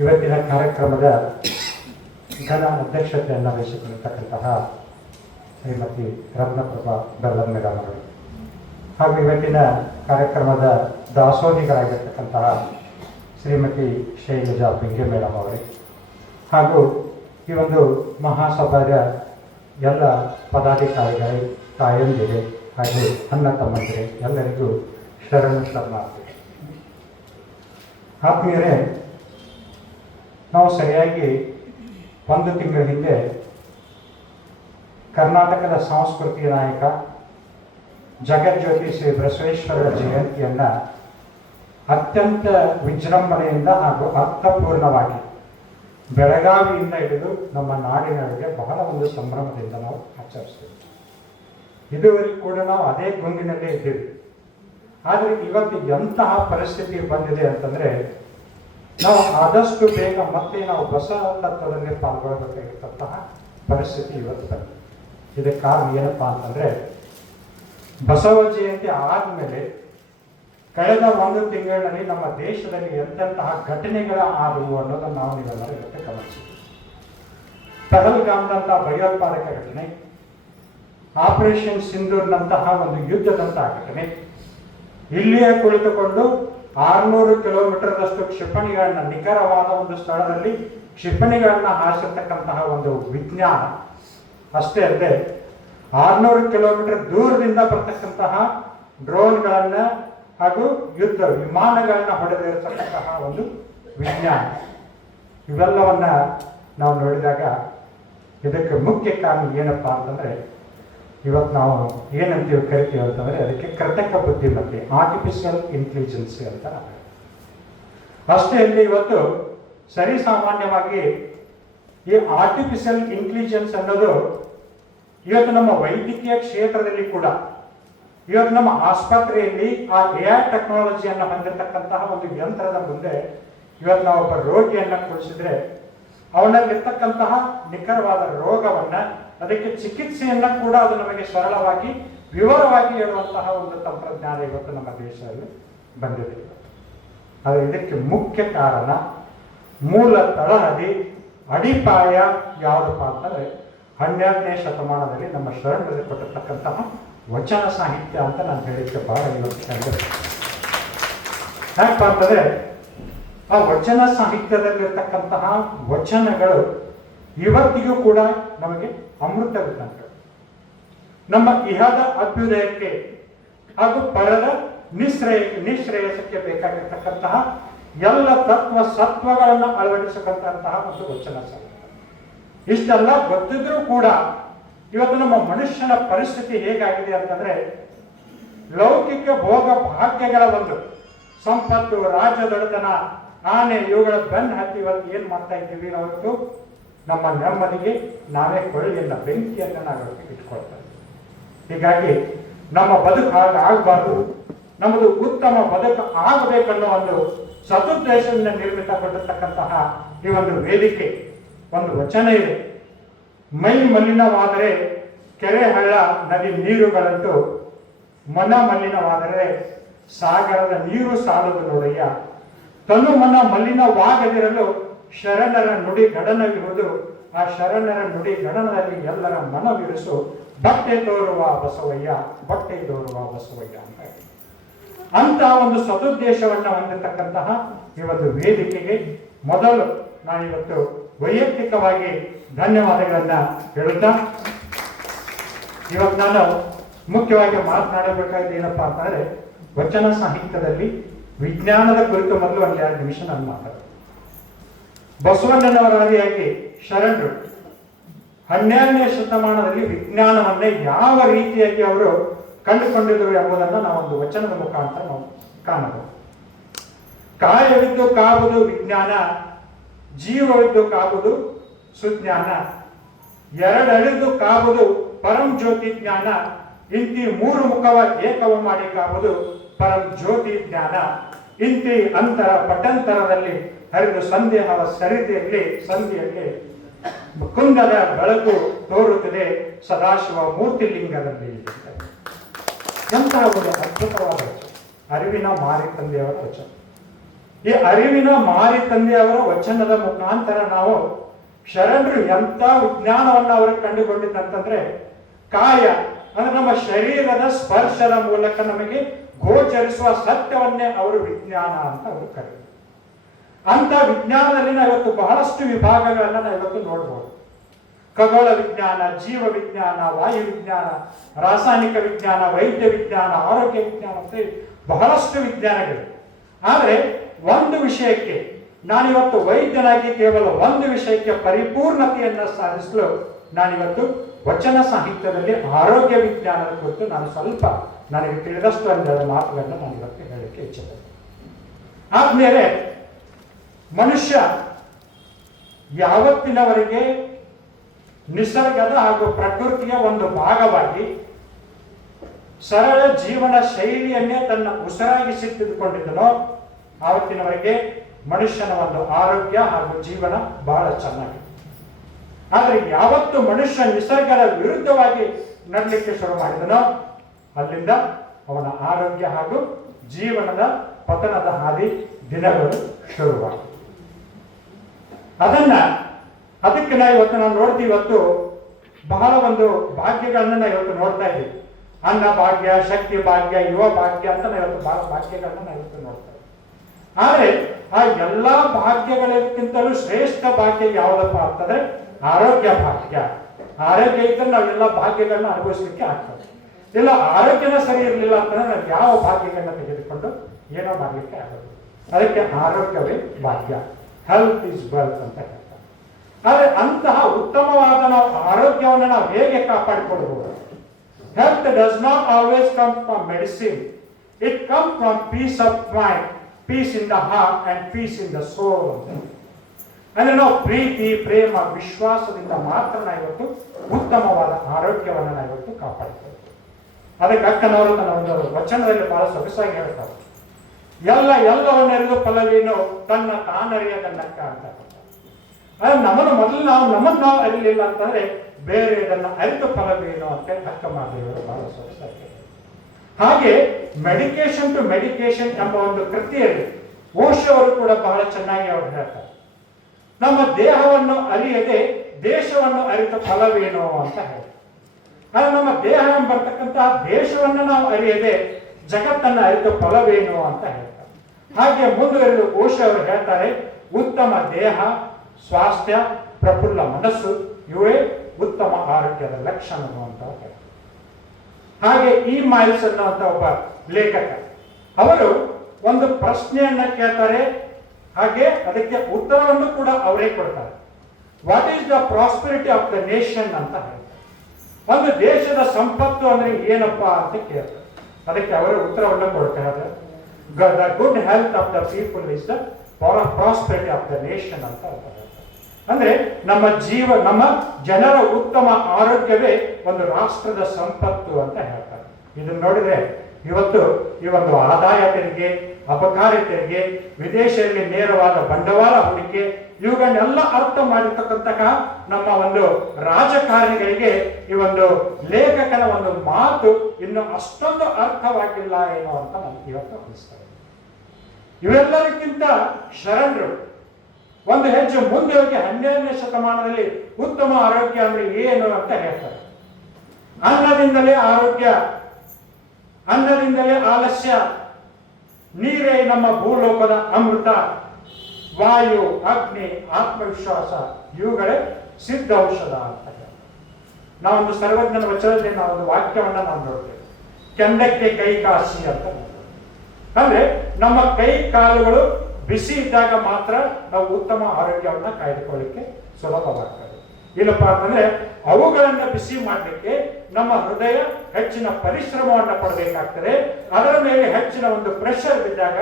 ಇವತ್ತಿನ ಕಾರ್ಯಕ್ರಮದ ಘನ ಅಧ್ಯಕ್ಷತೆಯನ್ನು ವಹಿಸಿಕೊಂಡಿರ್ತಕ್ಕಂತಹ ಶ್ರೀಮತಿ ರತ್ನಪ್ರಭಾ ಬೆಲ್ಲಂ ಮೇಡಮ್ ಅವರು ಹಾಗೂ ಇವತ್ತಿನ ಕಾರ್ಯಕ್ರಮದ ದಾಸೋಹಿಗಳಾಗಿರ್ತಕ್ಕಂತಹ ಶ್ರೀಮತಿ ಶೈಲಜಾ ಬೆಂಗೆ ಮೇಡಮ್ ಅವರೇ ಹಾಗೂ ಈ ಒಂದು ಮಹಾಸಭಾದ ಎಲ್ಲ ಪದಾಧಿಕಾರಿಗಳೇ, ತಾಯಂದಿರೆ ಹಾಗೂ ಅಣ್ಣ ತಮ್ಮಂದಿರೆ ಎಲ್ಲರಿಗೂ ಶರಣು ಶರಣಾರ್ಥಿ. ಆತ್ಮೀಯರೇ, ನಾವು ಸರಿಯಾಗಿ ಒಂದು ತಿಂಗಳ ಹಿಂದೆ ಕರ್ನಾಟಕದ ಸಾಂಸ್ಕೃತಿಕ ನಾಯಕ ಜಗಜ್ಯೋತಿ ಶ್ರೀ ಬಸವೇಶ್ವರರ ಜಯಂತಿಯನ್ನು ಅತ್ಯಂತ ವಿಜೃಂಭಣೆಯಿಂದ ಹಾಗೂ ಅರ್ಥಪೂರ್ಣವಾಗಿ ಬೆಳಗಾವಿಯಿಂದ ಹಿಡಿದು ನಮ್ಮ ನಾಡಿನೊಳಗೆ ಬಹಳ ಒಂದು ಸಂಭ್ರಮದಿಂದ ನಾವು ಆಚರಿಸ್ತೀವಿ. ಇದುವರೆಗೂ ಕೂಡ ನಾವು ಅದೇ ಗುಂಗಿನಲ್ಲೇ ಇದ್ದೀವಿ. ಆದರೆ ಇವತ್ತು ಎಂತಹ ಪರಿಸ್ಥಿತಿ ಬಂದಿದೆ ಅಂತಂದರೆ, ನಾವು ಆದಷ್ಟು ಬೇಗ ಮತ್ತೆ ನಾವು ಬಸವ ತತ್ವದಲ್ಲಿ ಪಾಲ್ಗೊಳ್ಳಬೇಕಾಗಿರ್ತಂತಹ ಪರಿಸ್ಥಿತಿ ಇವತ್ತು ಬಂದಿದೆ. ಇದಕ್ಕೆ ಕಾರಣ ಏನಪ್ಪಾ ಅಂತಂದರೆ, ಬಸವ ಜಯಂತಿ ಆದಮೇಲೆ ಕಳೆದ ಒಂದು ತಿಂಗಳಿನಲ್ಲಿ ನಮ್ಮ ದೇಶದಲ್ಲಿ ಎಂತೆಂತಹ ಘಟನೆಗಳ ಆದವು ಅನ್ನೋದನ್ನು ನಾವು ನೀವೆಲ್ಲರೂ ಇವತ್ತು ಗಮನಿಸಿದ್ವಿ. ಪಹಲ್ಗಾಮ್ನಂತಹ ಭಯೋತ್ಪಾದಕ ಘಟನೆ, ಆಪರೇಷನ್ ಸಿಂಧೂರ್ನಂತಹ ಒಂದು ಯುದ್ಧದಂತಹ ಘಟನೆ, ಇಲ್ಲಿಯೇ ಕುಳಿತುಕೊಂಡು 600 ಕಿಲೋಮೀಟರ್ದಷ್ಟು ಕ್ಷಿಪಣಿಗಳನ್ನ ನಿಖರವಾದ ಒಂದು ಸ್ಥಳದಲ್ಲಿ ಕ್ಷಿಪಣಿಗಳನ್ನ ಹಾರಿಸಿರ್ತಕ್ಕಂತಹ ಒಂದು ವಿಜ್ಞಾನ ಅಷ್ಟೇ ಅಲ್ಲದೆ 600 ಕಿಲೋಮೀಟರ್ ದೂರದಿಂದ ಬರ್ತಕ್ಕಂತಹ ಡ್ರೋನ್ಗಳನ್ನ ಹಾಗೂ ಯುದ್ಧ ವಿಮಾನಗಳನ್ನ ಹೊಡೆದಿರತಕ್ಕಂತಹ ಒಂದು ವಿಜ್ಞಾನ, ಇವೆಲ್ಲವನ್ನ ನಾವು ನೋಡಿದಾಗ ಇದಕ್ಕೆ ಮುಖ್ಯ ಕಾರಣ ಏನಪ್ಪಾ ಅಂತಂದ್ರೆ, ಇವತ್ತು ನಾವು ಏನಂತೀವಿ ಕರಿತೀವಿ ಅಂತಂದರೆ ಅದಕ್ಕೆ ಕೃತಕ ಬುದ್ಧಿಮತ್ತೆ, ಆರ್ಟಿಫಿಷಿಯಲ್ ಇಂಟೆಲಿಜೆನ್ಸಿ ಅಂತ. ಅಷ್ಟೇ ಅಲ್ಲದೆ ಇವತ್ತು ಸರಿಸಾಮಾನ್ಯವಾಗಿ ಈ ಆರ್ಟಿಫಿಷಿಯಲ್ ಇಂಟೆಲಿಜೆನ್ಸ್ ಅನ್ನೋದು ಇವತ್ತು ನಮ್ಮ ವೈದ್ಯಕೀಯ ಕ್ಷೇತ್ರದಲ್ಲಿ ಕೂಡ, ಇವತ್ತು ನಮ್ಮ ಆಸ್ಪತ್ರೆಯಲ್ಲಿ ಆ AI ಟೆಕ್ನಾಲಜಿಯನ್ನು ಹೊಂದಿರತಕ್ಕಂತಹ ಒಂದು ಯಂತ್ರದ ಮುಂದೆ ಇವತ್ತು ನಾವು ಒಬ್ಬ ರೋಗಿಯನ್ನು ಕುಳಿಸಿದ್ರೆ ಅವನಲ್ಲಿರ್ತಕ್ಕಂತಹ ನಿಖರವಾದ ರೋಗವನ್ನ, ಅದಕ್ಕೆ ಚಿಕಿತ್ಸೆಯನ್ನ ಕೂಡ ಅದು ನಮಗೆ ಸರಳವಾಗಿ ವಿವರವಾಗಿ ಹೇಳುವಂತಹ ಒಂದು ತಂತ್ರಜ್ಞಾನ ಇವತ್ತು ನಮ್ಮ ದೇಶದಲ್ಲಿ ಬಂದಿದೆ. ಆದರೆ ಇದಕ್ಕೆ ಮುಖ್ಯ ಕಾರಣ, ಮೂಲ ತಳಹದಿ, ಅಡಿಪಾಯ ಯಾವುದಪ್ಪ ಅಂತಂದ್ರೆ 12ನೇ ಶತಮಾನದಲ್ಲಿ ನಮ್ಮ ಶರಣರಲ್ಲಿ ಕೊಟ್ಟಿರ್ತಕ್ಕಂತಹ ವಚನ ಸಾಹಿತ್ಯ ಅಂತ ನಾನು ಹೇಳಿಕ್ಕೆ ಬಹಳ ಇವತ್ತು ಯಾಕಪ್ಪ ಅಂತಂದ್ರೆ, ಆ ವಚನ ಸಾಹಿತ್ಯದಲ್ಲಿರ್ತಕ್ಕಂತಹ ವಚನಗಳು ಇವತ್ತಿಗೂ ಕೂಡ ನಮಗೆ ಅಮೃತವಿದ್ದಂತೆ. ನಮ್ಮ ಇಹದ ಅಭ್ಯುದಯಕ್ಕೆ ಹಾಗೂ ಪರದ ನಿಶ್ರೇಯಸಕ್ಕೆ ಬೇಕಾಗಿರ್ತಕ್ಕಂತಹ ಎಲ್ಲ ತತ್ವ ಸತ್ವಗಳನ್ನು ಅಳವಡಿಸತಕ್ಕಂತಹ ಒಂದು ವಚನ ಸಾಹಿತ್ಯ. ಇಷ್ಟೆಲ್ಲ ಗೊತ್ತಿದ್ರೂ ಕೂಡ ಇವತ್ತು ನಮ್ಮ ಮನುಷ್ಯನ ಪರಿಸ್ಥಿತಿ ಹೇಗಾಗಿದೆ ಅಂತಂದ್ರೆ, ಲೌಕಿಕ ಭೋಗ ಭಾಗ್ಯಗಳ ಒಂದು ಸಂಪತ್ತು, ರಾಜದೊಡೆತನ, ಆನೆ, ಇವುಗಳ ಬೆನ್ನು ಹತ್ತಿ ಇವತ್ತು ಏನ್ ಮಾಡ್ತಾ ಇದ್ದೀವಿ, ನಾವು ನಮ್ಮ ನೆಮ್ಮದಿಗೆ ನಾವೇ ಕೊಳ್ಳಿಯನ್ನ, ಬೆಂಕಿಯನ್ನು ನಾವು ಇಟ್ಕೊಳ್ತೇವೆ. ಹೀಗಾಗಿ ನಮ್ಮ ಬದುಕು ಹಾಗಾಗಬಾರ್ದು, ನಮ್ಮದು ಉತ್ತಮ ಬದುಕು ಆಗಬೇಕನ್ನೋ ಒಂದು ಸದುದ್ದೇಶದಿಂದ ನಿರ್ಮಿತಗೊಂಡಿರ್ತಕ್ಕಂತಹ ಈ ಒಂದು ವೇದಿಕೆ, ಒಂದು ವಚನ ಇದೆ. ಮೈ ಮಲಿನವಾದರೆ ಕೆರೆ, ಹಳ್ಳ, ನದಿ ನೀರುಗಳಂತೂ ಮನ ಮಲಿನವಾದರೆ ಸಾಗರದ ನೀರು ಸಾಲದು ನೋಡಯ್ಯ. ತನು ಮನ ಮಲಿನವಾಗದಿರಲು ಶರಣರ ನುಡಿ ಗಡನವಿರುವುದು, ಆ ಶರಣರ ನುಡಿ ಗಡನದಲ್ಲಿ ಎಲ್ಲರ ಮನವಿರಿಸು. ಬಟ್ಟೆ ತೋರುವ ಬಸವಯ್ಯ, ಬಟ್ಟೆ ತೋರುವ ಬಸವಯ್ಯ ಅಂತ ಅಂತ ಒಂದು ಸದುದ್ದೇಶವನ್ನ ಹೊಂದಿರತಕ್ಕಂತಹ ಈ ಒಂದು ವೇದಿಕೆಗೆ ಮೊದಲು ನಾನಿವತ್ತು ವೈಯಕ್ತಿಕವಾಗಿ ಧನ್ಯವಾದಗಳನ್ನ ಹೇಳುತ್ತಾ, ಇವತ್ತು ನಾನು ಮುಖ್ಯವಾಗಿ ಮಾತನಾಡಬೇಕಾದ ಏನಪ್ಪಾ ಅಂತಂದ್ರೆ, ವಚನ ಸಾಹಿತ್ಯದಲ್ಲಿ ವಿಜ್ಞಾನದ ಕುರಿತು ಮೊದಲು ಒಂದು 2 ನಿಮಿಷ ನಾನು ಮಾತಾಡ್ತೀನಿ. ಬಸವಣ್ಣನವರ ಆದಿಯಾಗಿ ಶರಣರು 12ನೇ ಶತಮಾನದಲ್ಲಿ ವಿಜ್ಞಾನವನ್ನೇ ಯಾವ ರೀತಿಯಾಗಿ ಅವರು ಕಂಡುಕೊಂಡಿದ್ದರು ಎಂಬುದನ್ನು ನಾವೊಂದು ವಚನದ ಮುಖಾಂತರ ನಾವು ಕಾಣಬಹುದು. ಕಾಯವಿದ್ದು ಕಾವುದು ವಿಜ್ಞಾನ, ಜೀವವಿದ್ದು ಕಾವುದು ಸುಜ್ಞಾನ, ಎರಡಳಿದು ಕಾವುದು ಪರಂ ಜ್ಯೋತಿ ಜ್ಞಾನ, ಇಂತಿ 3 ಮುಖವ ಏಕವ ಮಾಡಿ ಕಾವುದು ಪರಂ ಜ್ಯೋತಿ ಜ್ಞಾನ, ಇಂತಿ ಅಂತರ ಪಟಂತರದಲ್ಲಿ ಹರಿದು ಸಂದೇಹವ ಸಂಧಿಯಲ್ಲಿ ಕುಂದದ ಬೆಳಕು ತೋರುತ್ತದೆ ಸದಾಶಿವ ಮೂರ್ತಿಲಿಂಗದಲ್ಲಿ. ಎಂತಹ ಒಂದು ಅದ್ಭುತವಾದ ವಚನ, ಅರಿವಿನ ಮಾರಿ ತಂದೆಯವರ ವಚನ. ಈ ಅರಿವಿನ ಮಾರಿ ತಂದೆಯವರ ವಚನದ ಮುಖಾಂತರ ನಾವು ಶರಣರು ಎಂತ ವಿಜ್ಞಾನವನ್ನು ಅವರು ಕಂಡುಕೊಂಡಿದ್ದಂತಂದ್ರೆ, ಕಾಯ ಅಂದ್ರೆ ನಮ್ಮ ಶರೀರದ ಸ್ಪರ್ಶದ ಮೂಲಕ ನಮಗೆ ಗೋಚರಿಸುವ ಸತ್ಯವನ್ನೇ ಅವರು ವಿಜ್ಞಾನ ಅಂತ ಅವರು ಕರೆದರು. ಅಂತ ವಿಜ್ಞಾನದಲ್ಲಿ ನಾವು ಇವತ್ತು ಬಹಳಷ್ಟು ವಿಭಾಗಗಳನ್ನ ನಾವು ಇವತ್ತು ನೋಡ್ಬೋದು. ಖಗೋಳ ವಿಜ್ಞಾನ, ಜೀವ ವಿಜ್ಞಾನ, ವಾಯು ವಿಜ್ಞಾನ, ರಾಸಾಯನಿಕ ವಿಜ್ಞಾನ, ವೈದ್ಯ ವಿಜ್ಞಾನ, ಆರೋಗ್ಯ ವಿಜ್ಞಾನ ಅಂತ ಬಹಳಷ್ಟು ವಿಜ್ಞಾನಗಳು. ಆದರೆ ಒಂದು ವಿಷಯಕ್ಕೆ ನಾನಿವತ್ತು ವೈದ್ಯನಾಗಿ ಕೇವಲ ಒಂದು ವಿಷಯಕ್ಕೆ ಪರಿಪೂರ್ಣತೆಯನ್ನು ಸಾಧಿಸಲು ನಾನಿವತ್ತು ವಚನ ಸಾಹಿತ್ಯದಲ್ಲಿ ಆರೋಗ್ಯ ವಿಜ್ಞಾನದ ಕುರಿತು ನಾನು ಸ್ವಲ್ಪ ನನಗೆ ತಿಳಿದಷ್ಟು ಒಂದೆರಡು ಮಾತುಗಳನ್ನು ನಾನು ಇವತ್ತು ಹೇಳಲಿಕ್ಕೆ ಇಚ್ಛೆಪಡ್ತೇನೆ. ಆದ್ಮೇಲೆ ಮನುಷ್ಯ ಯಾವತ್ತಿನವರೆಗೆ ನಿಸರ್ಗದ ಹಾಗೂ ಪ್ರಕೃತಿಯ ಒಂದು ಭಾಗವಾಗಿ ಸರಳ ಜೀವನ ಶೈಲಿಯನ್ನೇ ತನ್ನ ಉಸಿರಾಗಿಸಿದ್ದುಕೊಂಡಿದ್ದನೋ ಆವತ್ತಿನವರೆಗೆ ಮನುಷ್ಯನ ಒಂದು ಆರೋಗ್ಯ ಹಾಗೂ ಜೀವನ ಬಹಳ ಚೆನ್ನಾಗಿದೆ. ಆದರೆ ಯಾವತ್ತು ಮನುಷ್ಯ ನಿಸರ್ಗದ ವಿರುದ್ಧವಾಗಿ ನಡಲಿಕ್ಕೆ ಶುರು ಮಾಡಿದನೋ ಅಲ್ಲಿಂದ ಅವನ ಆರೋಗ್ಯ ಹಾಗೂ ಜೀವನದ ಪತನದ ಹಾದಿ ದಿನಗಳು ಶುರುವಾಗಿದೆ. ಅದಕ್ಕೆ ನಾವು ಇವತ್ತು ನೋಡ್ತೀವಿ, ಇವತ್ತು ಬಹಳ ಒಂದು ಭಾಗ್ಯಗಳನ್ನ ನಾವು ಇವತ್ತು ನೋಡ್ತಾ ಇದ್ದೀವಿ. ಅನ್ನ ಭಾಗ್ಯ, ಶಕ್ತಿ ಭಾಗ್ಯ, ಯುವ ಭಾಗ್ಯ ಅಂತ ನಾವು ಇವತ್ತು ಬಹಳ ಭಾಗ್ಯಗಳನ್ನ ನಾವು ಇವತ್ತು ನೋಡ್ತಾ ಇದ್ದೀವಿ. ಆದರೆ ಆ ಎಲ್ಲಾ ಭಾಗ್ಯಗಳಿಗಿಂತಲೂ ಶ್ರೇಷ್ಠ ಭಾಗ್ಯ ಯಾವುದಪ್ಪ ಅಂತಂದ್ರೆ ಆರೋಗ್ಯ ಭಾಗ್ಯ. ಆರೋಗ್ಯ ಇದ್ದರೆ ನಾವೆಲ್ಲ ಭಾಗ್ಯಗಳನ್ನ ಅನುಭವಿಸಲಿಕ್ಕೆ ಆಗ್ತದೆ. ಇಲ್ಲ ಆರೋಗ್ಯನ ಸರಿ ಇರಲಿಲ್ಲ ಅಂತಂದ್ರೆ ನಾವು ಯಾವ ಭಾಗ್ಯಗಳನ್ನ ತೆಗೆದುಕೊಂಡು ಏನೋ ಮಾಡಲಿಕ್ಕೆ ಆಗೋದು. ಅದಕ್ಕೆ ಆರೋಗ್ಯವೇ ಭಾಗ್ಯ, ಹೆಲ್ತ್ ಇಸ್ ವೆಲ್ತ್ ಅಂತ ಹೇಳ್ತಾರೆ. ಆದರೆ ಅಂತಹ ಉತ್ತಮವಾದ ನಾವು ಆರೋಗ್ಯವನ್ನು ನಾವು ಹೇಗೆ ಕಾಪಾಡಿಕೊಳ್ಳಬಹುದು? Health does not always come from medicine, it come from peace of mind, peace in the heart and peace in the soul. ಅಂದ್ರೆ ನಾವು ಪ್ರೀತಿ, ಪ್ರೇಮ, ವಿಶ್ವಾಸದಿಂದ ಮಾತ್ರ ನಾವಿವತ್ತು ಉತ್ತಮವಾದ ಆರೋಗ್ಯವನ್ನು ನಾವಿವತ್ತು ಕಾಪಾಡಿಕೊಳ್ಳಬೇಕು. ಅದಕ್ಕೆ ಅಕ್ಕನವರು ತನ್ನ ಒಂದು ವಚನದಲ್ಲಿ ಬಹಳ ಸೊಗಸಾಗಿ ಹೇಳ್ತಾರೆ, ಎಲ್ಲವನ್ನೆರದು ಫಲವೇನು ತನ್ನ ತಾನರಿಯದನ್ನಕ್ಕ ಅಂತ. ನಮ್ಮನ್ನು ಮೊದಲು ನಾವು ಅರಿಲಿಲ್ಲ ಅಂತಂದ್ರೆ ಬೇರೆ ಇದನ್ನ ಅರಿತು ಫಲವೇನು ಅಂತ ಅಕ್ಕ ಮಾತೆಯವರು ಬಹಳ ಸೊಗಸಾಗಿ. ಹಾಗೆ ಮೆಡಿಕೇಶನ್ ಟು ಮೆಡಿಕೇಶನ್ ಎಂಬ ಒಂದು ಕೃತಿಯಲ್ಲಿ ಓಶೋವರು ಕೂಡ ಬಹಳ ಚೆನ್ನಾಗಿ ಅವರು ಹೇಳ್ತಾರೆ, ನಮ್ಮ ದೇಹವನ್ನು ಅರಿಯದೆ ದೇಶವನ್ನು ಅರಿತ ಫಲವೇನು ಅಂತ ಹೇಳ್ತಾರೆ. ಆದರೆ ನಮ್ಮ ದೇಹ ಎಂಬರ್ತಕ್ಕಂತಹ ದೇಶವನ್ನು ನಾವು ಅರಿಯದೆ ಜಗತ್ತನ್ನು ಅರಿತ ಫಲವೇನು ಅಂತ ಹೇಳ್ತಾರೆ. ಹಾಗೆ ಮುಂದುವರೆದು ಓಶೋ ಅವರು ಹೇಳ್ತಾರೆ, ಉತ್ತಮ ದೇಹ, ಸ್ವಾಸ್ಥ್ಯ, ಪ್ರಫುಲ್ಲ ಮನಸ್ಸು ಇವೇ ಉತ್ತಮ ಆರೋಗ್ಯದ ಲಕ್ಷಣಗಳು ಅಂತ ಹೇಳ್ತಾರೆ. ಹಾಗೆ ಈ ಮೈಲ್ಸ್ ಅನ್ನುವಂತ ಒಬ್ಬ ಲೇಖಕ ಅವರು ಒಂದು ಪ್ರಶ್ನೆಯನ್ನ ಕೇಳ್ತಾರೆ, ಹಾಗೆ ಅದಕ್ಕೆ ಉತ್ತರವನ್ನು ಕೂಡ ಅವರೇ ಕೊಡ್ತಾರೆ. What is the prosperity of the nation ಅಂತ ಹೇಳ್ತಾರೆ. ಒಂದು ದೇಶದ ಸಂಪತ್ತು ಅಂದ್ರೆ ಏನಪ್ಪಾ ಅಂತ ಕೇಳ್ತಾರೆ. ಅದಕ್ಕೆ ಅವರು ಉತ್ತರವನ್ನು ಕೊಡ್ತಾರೆ, the good health of the people is the prosperity of the nation ಅಂತ ಹೇಳ್ತಾರೆ. ಅಂದ್ರೆ ನಮ್ಮ ಜನರ ಉತ್ತಮ ಆರೋಗ್ಯವೇ ಒಂದು ರಾಷ್ಟ್ರದ ಸಂಪತ್ತು ಅಂತ ಹೇಳ್ತಾರೆ. ಇದನ್ನ ನೋಡಿದ್ರೆ ಇವತ್ತು ಈ ಒಂದು ಆದಾಯ ತೆರಿಗೆ, ಅಬಕಾರಿ ತೆರಿಗೆ, ವಿದೇಶದಲ್ಲಿ ನೇರವಾದ ಬಂಡವಾಳ ಹೂಡಿಕೆ ಇವುಗಳನ್ನೆಲ್ಲ ಅರ್ಥ ಮಾಡಿರ್ತಕ್ಕಂತಹ ನಮ್ಮ ಒಂದು ರಾಜಕಾರಣಿಗಳಿಗೆ ಈ ಒಂದು ಲೇಖಕನ ಒಂದು ಮಾತು ಇನ್ನು ಅಷ್ಟೊಂದು ಅರ್ಥವಾಗಿಲ್ಲ ಏನೋ ಅಂತ ನಮ್ಗೆ ಇವತ್ತು ಅನಿಸ್ತದೆ. ಇವೆಲ್ಲದಕ್ಕಿಂತ ಶರಣರು ಒಂದು ಹೆಜ್ಜೆ ಮುಂದೆ ಹೋಗಿ 12ನೇ ಶತಮಾನದಲ್ಲಿ ಉತ್ತಮ ಆರೋಗ್ಯ ಅಂದ್ರೆ ಏನು ಅಂತ ಹೇಳ್ತಾರೆ. ಅನ್ನದಿಂದಲೇ ಆರೋಗ್ಯ, ಅನ್ನದಿಂದಲೇ ಆಲಸ್ಯ, ನೀರೇ ನಮ್ಮ ಭೂಲೋಕದ ಅಮೃತ, ವಾಯು, ಅಗ್ನಿ, ಆತ್ಮವಿಶ್ವಾಸ ಇವುಗಳೇ ಸಿದ್ಧ ಔಷಧ ಅಂತ ಹೇಳ್ತಾರೆ. ನಾವೊಂದು ಸರ್ವಜ್ಞನ ವಚನದಲ್ಲಿ ನಾವೊಂದು ವಾಕ್ಯವನ್ನ ನಾವು ನೋಡ್ತೇವೆ, ಕೆಂಡಕ್ಕೆ ಕೈ ಕಾಸಿ ಅಂತ. ಅಂದ್ರೆ ನಮ್ಮ ಕೈ ಕಾಲುಗಳು ಬಿಸಿ ಇದ್ದಾಗ ಮಾತ್ರ ನಾವು ಉತ್ತಮ ಆರೋಗ್ಯವನ್ನ ಕಾಯ್ದುಕೊಳ್ಳಿಕ್ಕೆ ಸುಲಭವಾಗ್ತದೆ. ಇಲ್ಲಪ್ಪ ಅಂತಂದ್ರೆ ಅವುಗಳನ್ನ ಬಿಸಿ ಮಾಡಲಿಕ್ಕೆ ನಮ್ಮ ಹೃದಯ ಹೆಚ್ಚಿನ ಪರಿಶ್ರಮವನ್ನು ಪಡಬೇಕಾಗ್ತದೆ. ಅದರ ಮೇಲೆ ಹೆಚ್ಚಿನ ಒಂದು ಪ್ರೆಷರ್ ಬಿದ್ದಾಗ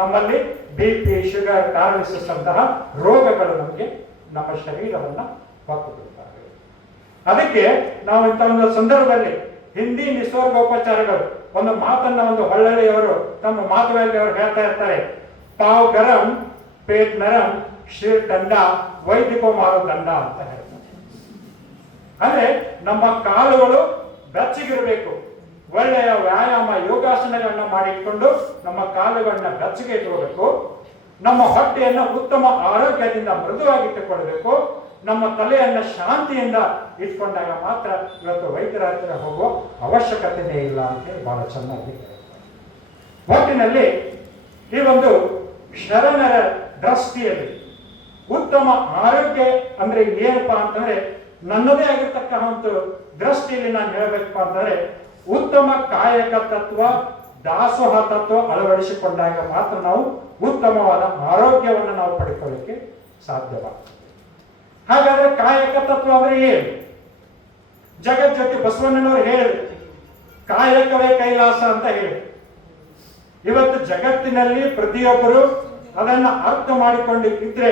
ನಮ್ಮಲ್ಲಿ BP, ಶುಗರ್, ಪ್ಯಾರಾಲಿಸಿಸ್ ಅಂತಹ ರೋಗಗಳು ನಮಗೆ ನಮ್ಮ ಶರೀರವನ್ನ ಹೊತ್ತು ಬಿಡ್ತವೆ. ಅದಕ್ಕೆ ನಾವು ಇಂಥ ಒಂದು ಸಂದರ್ಭದಲ್ಲಿ ಹಿಂದಿ ನಿಸರ್ಗೋಪಚಾರಗಳು ಒಂದು ಮಾತನ್ನ ಒಂದು ಹೊಳ್ಳಳ್ಳಿಯವರು ತಮ್ಮ ಮಾತುಗಳಲ್ಲಿ ಅವರು ಹೇಳ್ತಾ ಇರ್ತಾರೆ, ಪಾವ್ ಗರಂ ಪೇಟ್ ನರಂ ಶಿರ್ ದಂಡ ವೈದ್ಯಕೋ ಮಾರು ದಂಡ ಅಂತ ಹೇಳ್ತಾರೆ. ಅಂದ್ರೆ ನಮ್ಮ ಕಾಲುಗಳು ಬೆಚ್ಚಗಿರಬೇಕು, ಒಳ್ಳೆಯ ವ್ಯಾಯಾಮ ಯೋಗಾಸನಗಳನ್ನ ಮಾಡಿಕೊಂಡು ನಮ್ಮ ಕಾಲುಗಳನ್ನ ಬೆಚ್ಚಗೆ ಇಟ್ಕೋಬೇಕು. ನಮ್ಮ ಹೊಟ್ಟೆಯನ್ನು ಉತ್ತಮ ಆರೋಗ್ಯದಿಂದ ಮೃದುವಾಗಿಟ್ಟುಕೊಳ್ಬೇಕು. ನಮ್ಮ ತಲೆಯನ್ನ ಶಾಂತಿಯಿಂದ ಇಟ್ಕೊಂಡಾಗ ಮಾತ್ರ ಇವತ್ತು ವೈದ್ಯರ ಹತ್ತಿರ ಹೋಗುವ ಅವಶ್ಯಕತೆನೇ ಇಲ್ಲ ಅಂತ ಬಹಳ ಚೆನ್ನಾಗಿ ಹೇಳ್ತಾರೆ. ಒಟ್ಟಿನಲ್ಲಿ ಈ ಒಂದು ಶರಣರ ದೃಷ್ಟಿಯಲ್ಲಿ ಉತ್ತಮ ಆರೋಗ್ಯ ಅಂದ್ರೆ ಏನಪ್ಪಾ ಅಂತಂದ್ರೆ, ನನ್ನದೇ ಆಗಿರ್ತಕ್ಕ ಒಂದು ದೃಷ್ಟಿಯಲ್ಲಿ ನಾನು ಹೇಳಬೇಕಪ್ಪ ಅಂತಂದ್ರೆ, ಉತ್ತಮ ಕಾಯಕ ತತ್ವ, ದಾಸೋಹ ತತ್ವ ಅಳವಡಿಸಿಕೊಂಡಾಗ ಮಾತ್ರ ನಾವು ಉತ್ತಮವಾದ ಆರೋಗ್ಯವನ್ನು ನಾವು ಪಡ್ಕೊಳ್ಳಿಕ್ಕೆ ಸಾಧ್ಯವಾಗ್ತದೆ. ಹಾಗಾದ್ರೆ ಕಾಯಕ ತತ್ವ ಅಂದ್ರೆ ಏನು? ಜಗಜ್ಯೋತಿ ಬಸವಣ್ಣನವರು ಹೇಳಿದ್ರು, ಕಾಯಕವೇ ಕೈಲಾಸ ಅಂತ ಹೇಳಿ. ಇವತ್ತು ಜಗತ್ತಿನಲ್ಲಿ ಪ್ರತಿಯೊಬ್ಬರು ಅದನ್ನ ಅರ್ಥ ಮಾಡಿಕೊಂಡು ಇದ್ರೆ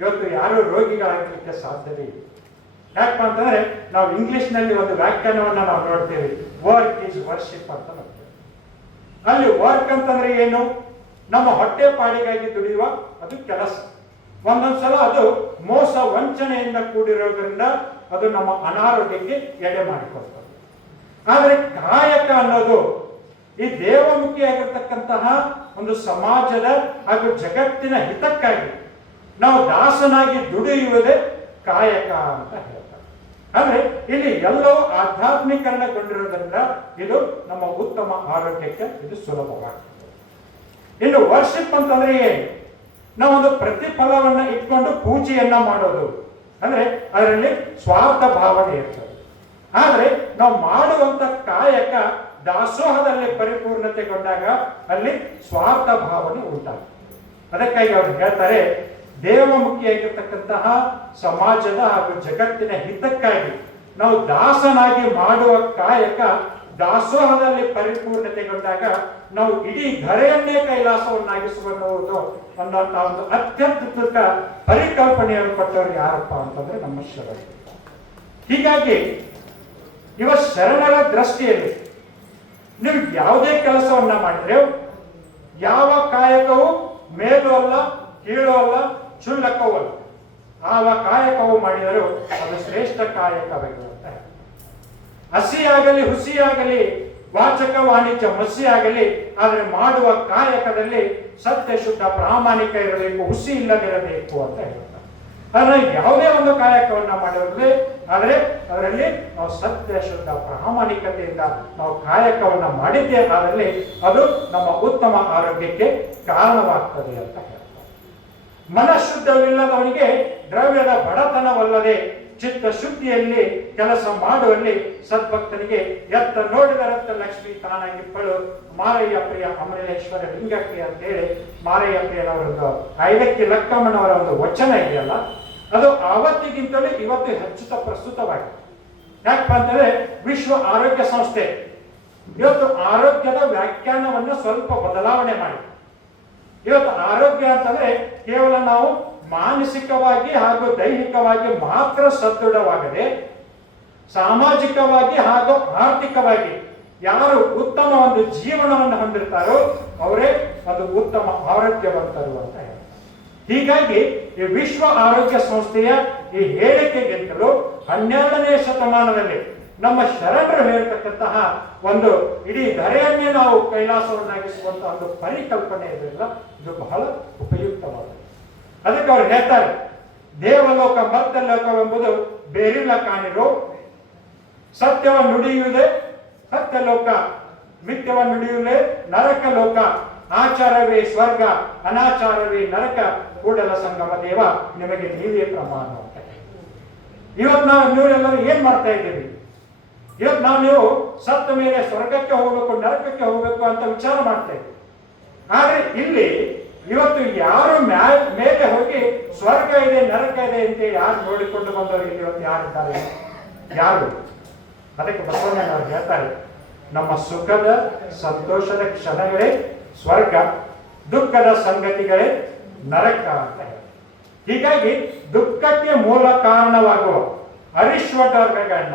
ಇವತ್ತು ಯಾರು ರೋಗಿಗಳಾಗಲಿಕ್ಕೆ ಸಾಧ್ಯವೇ ಇಲ್ಲ. ಯಾಕಪ್ಪ ಅಂತಂದ್ರೆ ನಾವು ಇಂಗ್ಲಿಷ್ ನಲ್ಲಿ ಒಂದು ವ್ಯಾಖ್ಯಾನವನ್ನ ನಾವು ನೋಡ್ತೇವೆ, ವರ್ಕ್ ಈಸ್ ವರ್ಷಿಪ್ ಅಂತ ನೋಡ್ತೇವೆ. ಅಲ್ಲಿ ವರ್ಕ್ ಅಂತಂದ್ರೆ ಏನು? ನಮ್ಮ ಹೊಟ್ಟೆ ಪಾಡಿಗಾಗಿ ದುಡಿಯುವ ಅದು ಕೆಲಸ. ಒಂದೊಂದ್ಸಲ ಅದು ಮೋಸ ವಂಚನೆಯಿಂದ ಕೂಡಿರೋದ್ರಿಂದ ಅದು ನಮ್ಮ ಅನಾರೋಗ್ಯಕ್ಕೆ ಎಡೆ ಮಾಡಿಕೊಳ್ತದೆ. ಆದ್ರೆ ಕಾಯಕ ಅನ್ನೋದು ಈ ದೇವಮುಖಿಯಾಗಿರ್ತಕ್ಕಂತಹ ಒಂದು ಸಮಾಜದ ಹಾಗೂ ಜಗತ್ತಿನ ಹಿತಕ್ಕಾಗಿ ನಾವು ದಾಸನಾಗಿ ದುಡಿಯುವುದೇ ಕಾಯಕ ಅಂತ ಹೇಳ್ತಾರೆ. ಅಂದ್ರೆ ಇಲ್ಲಿ ಎಲ್ಲೋ ಆಧ್ಯಾತ್ಮೀಕರಣಗೊಂಡಿರೋದ್ರಿಂದ ಇದು ನಮ್ಮ ಉತ್ತಮ ಆರೋಗ್ಯಕ್ಕೆ ಇದು ಸುಲಭವಾಗ್ತದೆ. ಇನ್ನು ವರ್ಷಿಪ್ ಅಂತಂದ್ರೆ ಏನು? ನಾವೊಂದು ಪ್ರತಿಫಲವನ್ನ ಇಟ್ಕೊಂಡು ಪೂಜೆಯನ್ನ ಮಾಡೋದು ಅಂದ್ರೆ ಅದರಲ್ಲಿ ಸ್ವಾರ್ಥ ಭಾವನೆ ಇರ್ತದೆ. ಆದ್ರೆ ನಾವು ಮಾಡುವಂತ ಕಾಯಕ ದಾಸೋಹದಲ್ಲಿ ಪರಿಪೂರ್ಣತೆಗೊಂಡಾಗ ಅಲ್ಲಿ ಸ್ವಾರ್ಥ ಭಾವನೆ ಉಂಟಾಗ್ತದೆ. ಅದಕ್ಕಾಗಿ ಅವರು ಹೇಳ್ತಾರೆ, ದೇವಮುಖಿಯಾಗಿರ್ತಕ್ಕಂತಹ ಸಮಾಜದ ಹಾಗೂ ಜಗತ್ತಿನ ಹಿತಕ್ಕಾಗಿ ನಾವು ದಾಸನಾಗಿ ಮಾಡುವ ಕಾಯಕ ದಾಸೋಹದಲ್ಲಿ ಪರಿಪೂರ್ಣತೆಗೊಂಡಾಗ ನಾವು ಇಡೀ ಧರೆಯನ್ನೇ ಕೈಲಾಸವನ್ನಾಗಿಸುವುದು ಅನ್ನುವಂತ ಒಂದು ಅತ್ಯದ್ಭುತ ಪರಿಕಲ್ಪನೆಯನ್ನು ಕೊಟ್ಟವರು ಯಾರಪ್ಪ ಅಂತಂದ್ರೆ ನಮ್ಮ ಶರಣರು. ಹೀಗಾಗಿ ಇವ ಶರಣರ ದೃಷ್ಟಿಯಲ್ಲಿ ನೀವು ಯಾವುದೇ ಕೆಲಸವನ್ನ ಮಾಡಿದ್ರೆ ಯಾವ ಕಾಯಕವು ಮೇಲೂ ಅಲ್ಲ, ಕೀಳು ಅಲ್ಲ, ಕ್ಷುಲ್ಲಕವೂ ಅಲ್ಲ. ಆವ ಕಾಯಕವು ಮಾಡಿದರೂ ಅದು ಶ್ರೇಷ್ಠ ಕಾಯಕವಾಗಿರುತ್ತೆ. ಹಸಿಯಾಗಲಿ ಹುಸಿಯಾಗಲಿ, ವಾಚಕ ವಾಣಿಜ್ಯ ಮಸಿಯಾಗಲಿ, ಆದರೆ ಮಾಡುವ ಕಾಯಕದಲ್ಲಿ ಸತ್ಯ ಶುದ್ಧ ಪ್ರಾಮಾಣಿಕ ಇರಬೇಕು, ಹುಸಿ ಇಲ್ಲದಿರಬೇಕು ಅಂತ ಹೇಳ್ತಾರೆ. ಆದರೆ ಯಾವುದೇ ಒಂದು ಕಾಯಕವನ್ನ ಮಾಡಿರಲಿ, ಆದರೆ ಅದರಲ್ಲಿ ನಾವು ಸತ್ಯ ಶುದ್ಧ ಪ್ರಾಮಾಣಿಕತೆಯಿಂದ ನಾವು ಕಾಯಕವನ್ನ ಮಾಡಿದ್ದೇ ಅದರಲ್ಲಿ ಅದು ನಮ್ಮ ಉತ್ತಮ ಆರೋಗ್ಯಕ್ಕೆ ಕಾರಣವಾಗ್ತದೆ ಅಂತ ಹೇಳ್ತಾರೆ. ಮನಃಶುದ್ಧವಿಲ್ಲದವನಿಗೆ ದ್ರವ್ಯದ ಬಡತನವಲ್ಲದೆ ಚಿತ್ತ ಶುದ್ಧಿಯಲ್ಲಿ ಕೆಲಸ ಮಾಡುವಲ್ಲಿ ಸದ್ಭಕ್ತನಿಗೆ ಎತ್ತ ನೋಡಿದರತ್ತ ಲಕ್ಷ್ಮಿ ತಾನಾಗಿಪ್ಪಳು ಮಾರಯ್ಯ ಪ್ರಿಯ ಅಮರೇಶ್ವರ ಲಿಂಗಕ್ಕೆ ಅಂತ ಹೇಳಿ ಮಾರಯ್ಯ ಪ್ರಿಯನವರೊಂದು ಐದಕ್ಕೆ ಲಕ್ಕಮ್ಮನವರ ಒಂದು ವಚನ ಇದೆಯಲ್ಲ, ಅದು ಆವತ್ತಿಗಿಂತಲೂ ಇವತ್ತು ಹೆಚ್ಚುತ್ತ ಪ್ರಸ್ತುತವಾಗಿದೆ. ಯಾಕಪ್ಪ ಅಂತಂದ್ರೆ ವಿಶ್ವ ಆರೋಗ್ಯ ಸಂಸ್ಥೆ ಇವತ್ತು ಆರೋಗ್ಯದ ವ್ಯಾಖ್ಯಾನವನ್ನು ಸ್ವಲ್ಪ ಬದಲಾವಣೆ ಮಾಡಿ, ಇವತ್ತು ಆರೋಗ್ಯ ಅಂತಂದ್ರೆ ಕೇವಲ ನಾವು ಮಾನಸಿಕವಾಗಿ ಹಾಗೂ ದೈಹಿಕವಾಗಿ ಮಾತ್ರ ಸದೃಢವಾಗದೆ ಸಾಮಾಜಿಕವಾಗಿ ಹಾಗೂ ಆರ್ಥಿಕವಾಗಿ ಯಾರು ಉತ್ತಮ ಒಂದು ಜೀವನವನ್ನು ಹೊಂದಿರ್ತಾರೋ ಅವರೇ ಒಂದು ಉತ್ತಮ ಆರೋಗ್ಯವಂತರು ಅಂತ ಹೇಳ್ತಾರೆ. ಹೀಗಾಗಿ ಈ ವಿಶ್ವ ಆರೋಗ್ಯ ಸಂಸ್ಥೆಯ ಈ ಹೇಳಿಕೆಗಿಂತಲೂ 12ನೇ ಶತಮಾನದಲ್ಲಿ ನಮ್ಮ ಶರಣರು ಹೇಳ್ತಕ್ಕಂತಹ ಒಂದು ಇಡೀ ಧರೆಯನ್ನೇ ನಾವು ಕೈಲಾಸವನ್ನಾಗಿಸುವಂತಹ ಒಂದು ಪರಿಕಲ್ಪನೆ ಇದೆಯಲ್ಲ, ಇದು ಬಹಳ ಉಪಯುಕ್ತವಾಗಿದೆ. ಅದಕ್ಕೆ ಅವ್ರು ಹೇಳ್ತಾರೆ, ದೇವಲೋಕ ಮರ್ತಲೋಕವೆಂಬುದು ಬೇರಿಲ್ಲ ಕಾಣಿರು, ಸತ್ಯವನ್ನು ನುಡಿಯುವುದೇ ಸತ್ಯಲೋಕ, ಮಿಥ್ಯವನ್ನು ನುಡಿಯುವುದೇ ನರಕ ಲೋಕ, ಆಚಾರವೇ ಸ್ವರ್ಗ, ಅನಾಚಾರವೇ ನರಕ, ಕೂಡಲ ಸಂಗಮ ದೇವ ನಿಮಗೆ ನೀವೇ ಪ್ರಮಾಣ ಅಂತ. ಇವತ್ತು ನೀವೆಲ್ಲರೂ ಏನ್ ಮಾಡ್ತಾ ಇದ್ದೀವಿ? ಇವತ್ತು ನೀವು ಸತ್ತ ಮೇಲೆ ಸ್ವರ್ಗಕ್ಕೆ ಹೋಗ್ಬೇಕು, ನರಕಕ್ಕೆ ಹೋಗ್ಬೇಕು ಅಂತ ವಿಚಾರ ಮಾಡ್ತಾ ಇದ್ದೀವಿ. ಆದ್ರೆ ಇಲ್ಲಿ ಇವತ್ತು ಯಾರು ಮೇಲೆ ಹೋಗಿ ಸ್ವರ್ಗ ಇದೆ ನರಕ ಇದೆ ಅಂತ ಯಾರು ನೋಡಿಕೊಂಡು ಬಂದವರು ಇಲ್ಲಿ ಇವತ್ತು ಯಾರಿದ್ದಾರೆ? ಯಾರು? ಅದಕ್ಕೆ ಬಸವಣ್ಣನವರು ಹೇಳ್ತಾರೆ, ನಮ್ಮ ಸುಖದ ಸಂತೋಷದ ಕ್ಷಣಗಳೇ ಸ್ವರ್ಗ, ದುಃಖದ ಸಂಗತಿಗಳೇ ನರಕ ಅಂತ ಹೇಳಿ. ಹೀಗಾಗಿ ದುಃಖಕ್ಕೆ ಮೂಲ ಕಾರಣವಾಗುವ ಅರಿಶ್ವರ್ಗಗಳನ್ನ,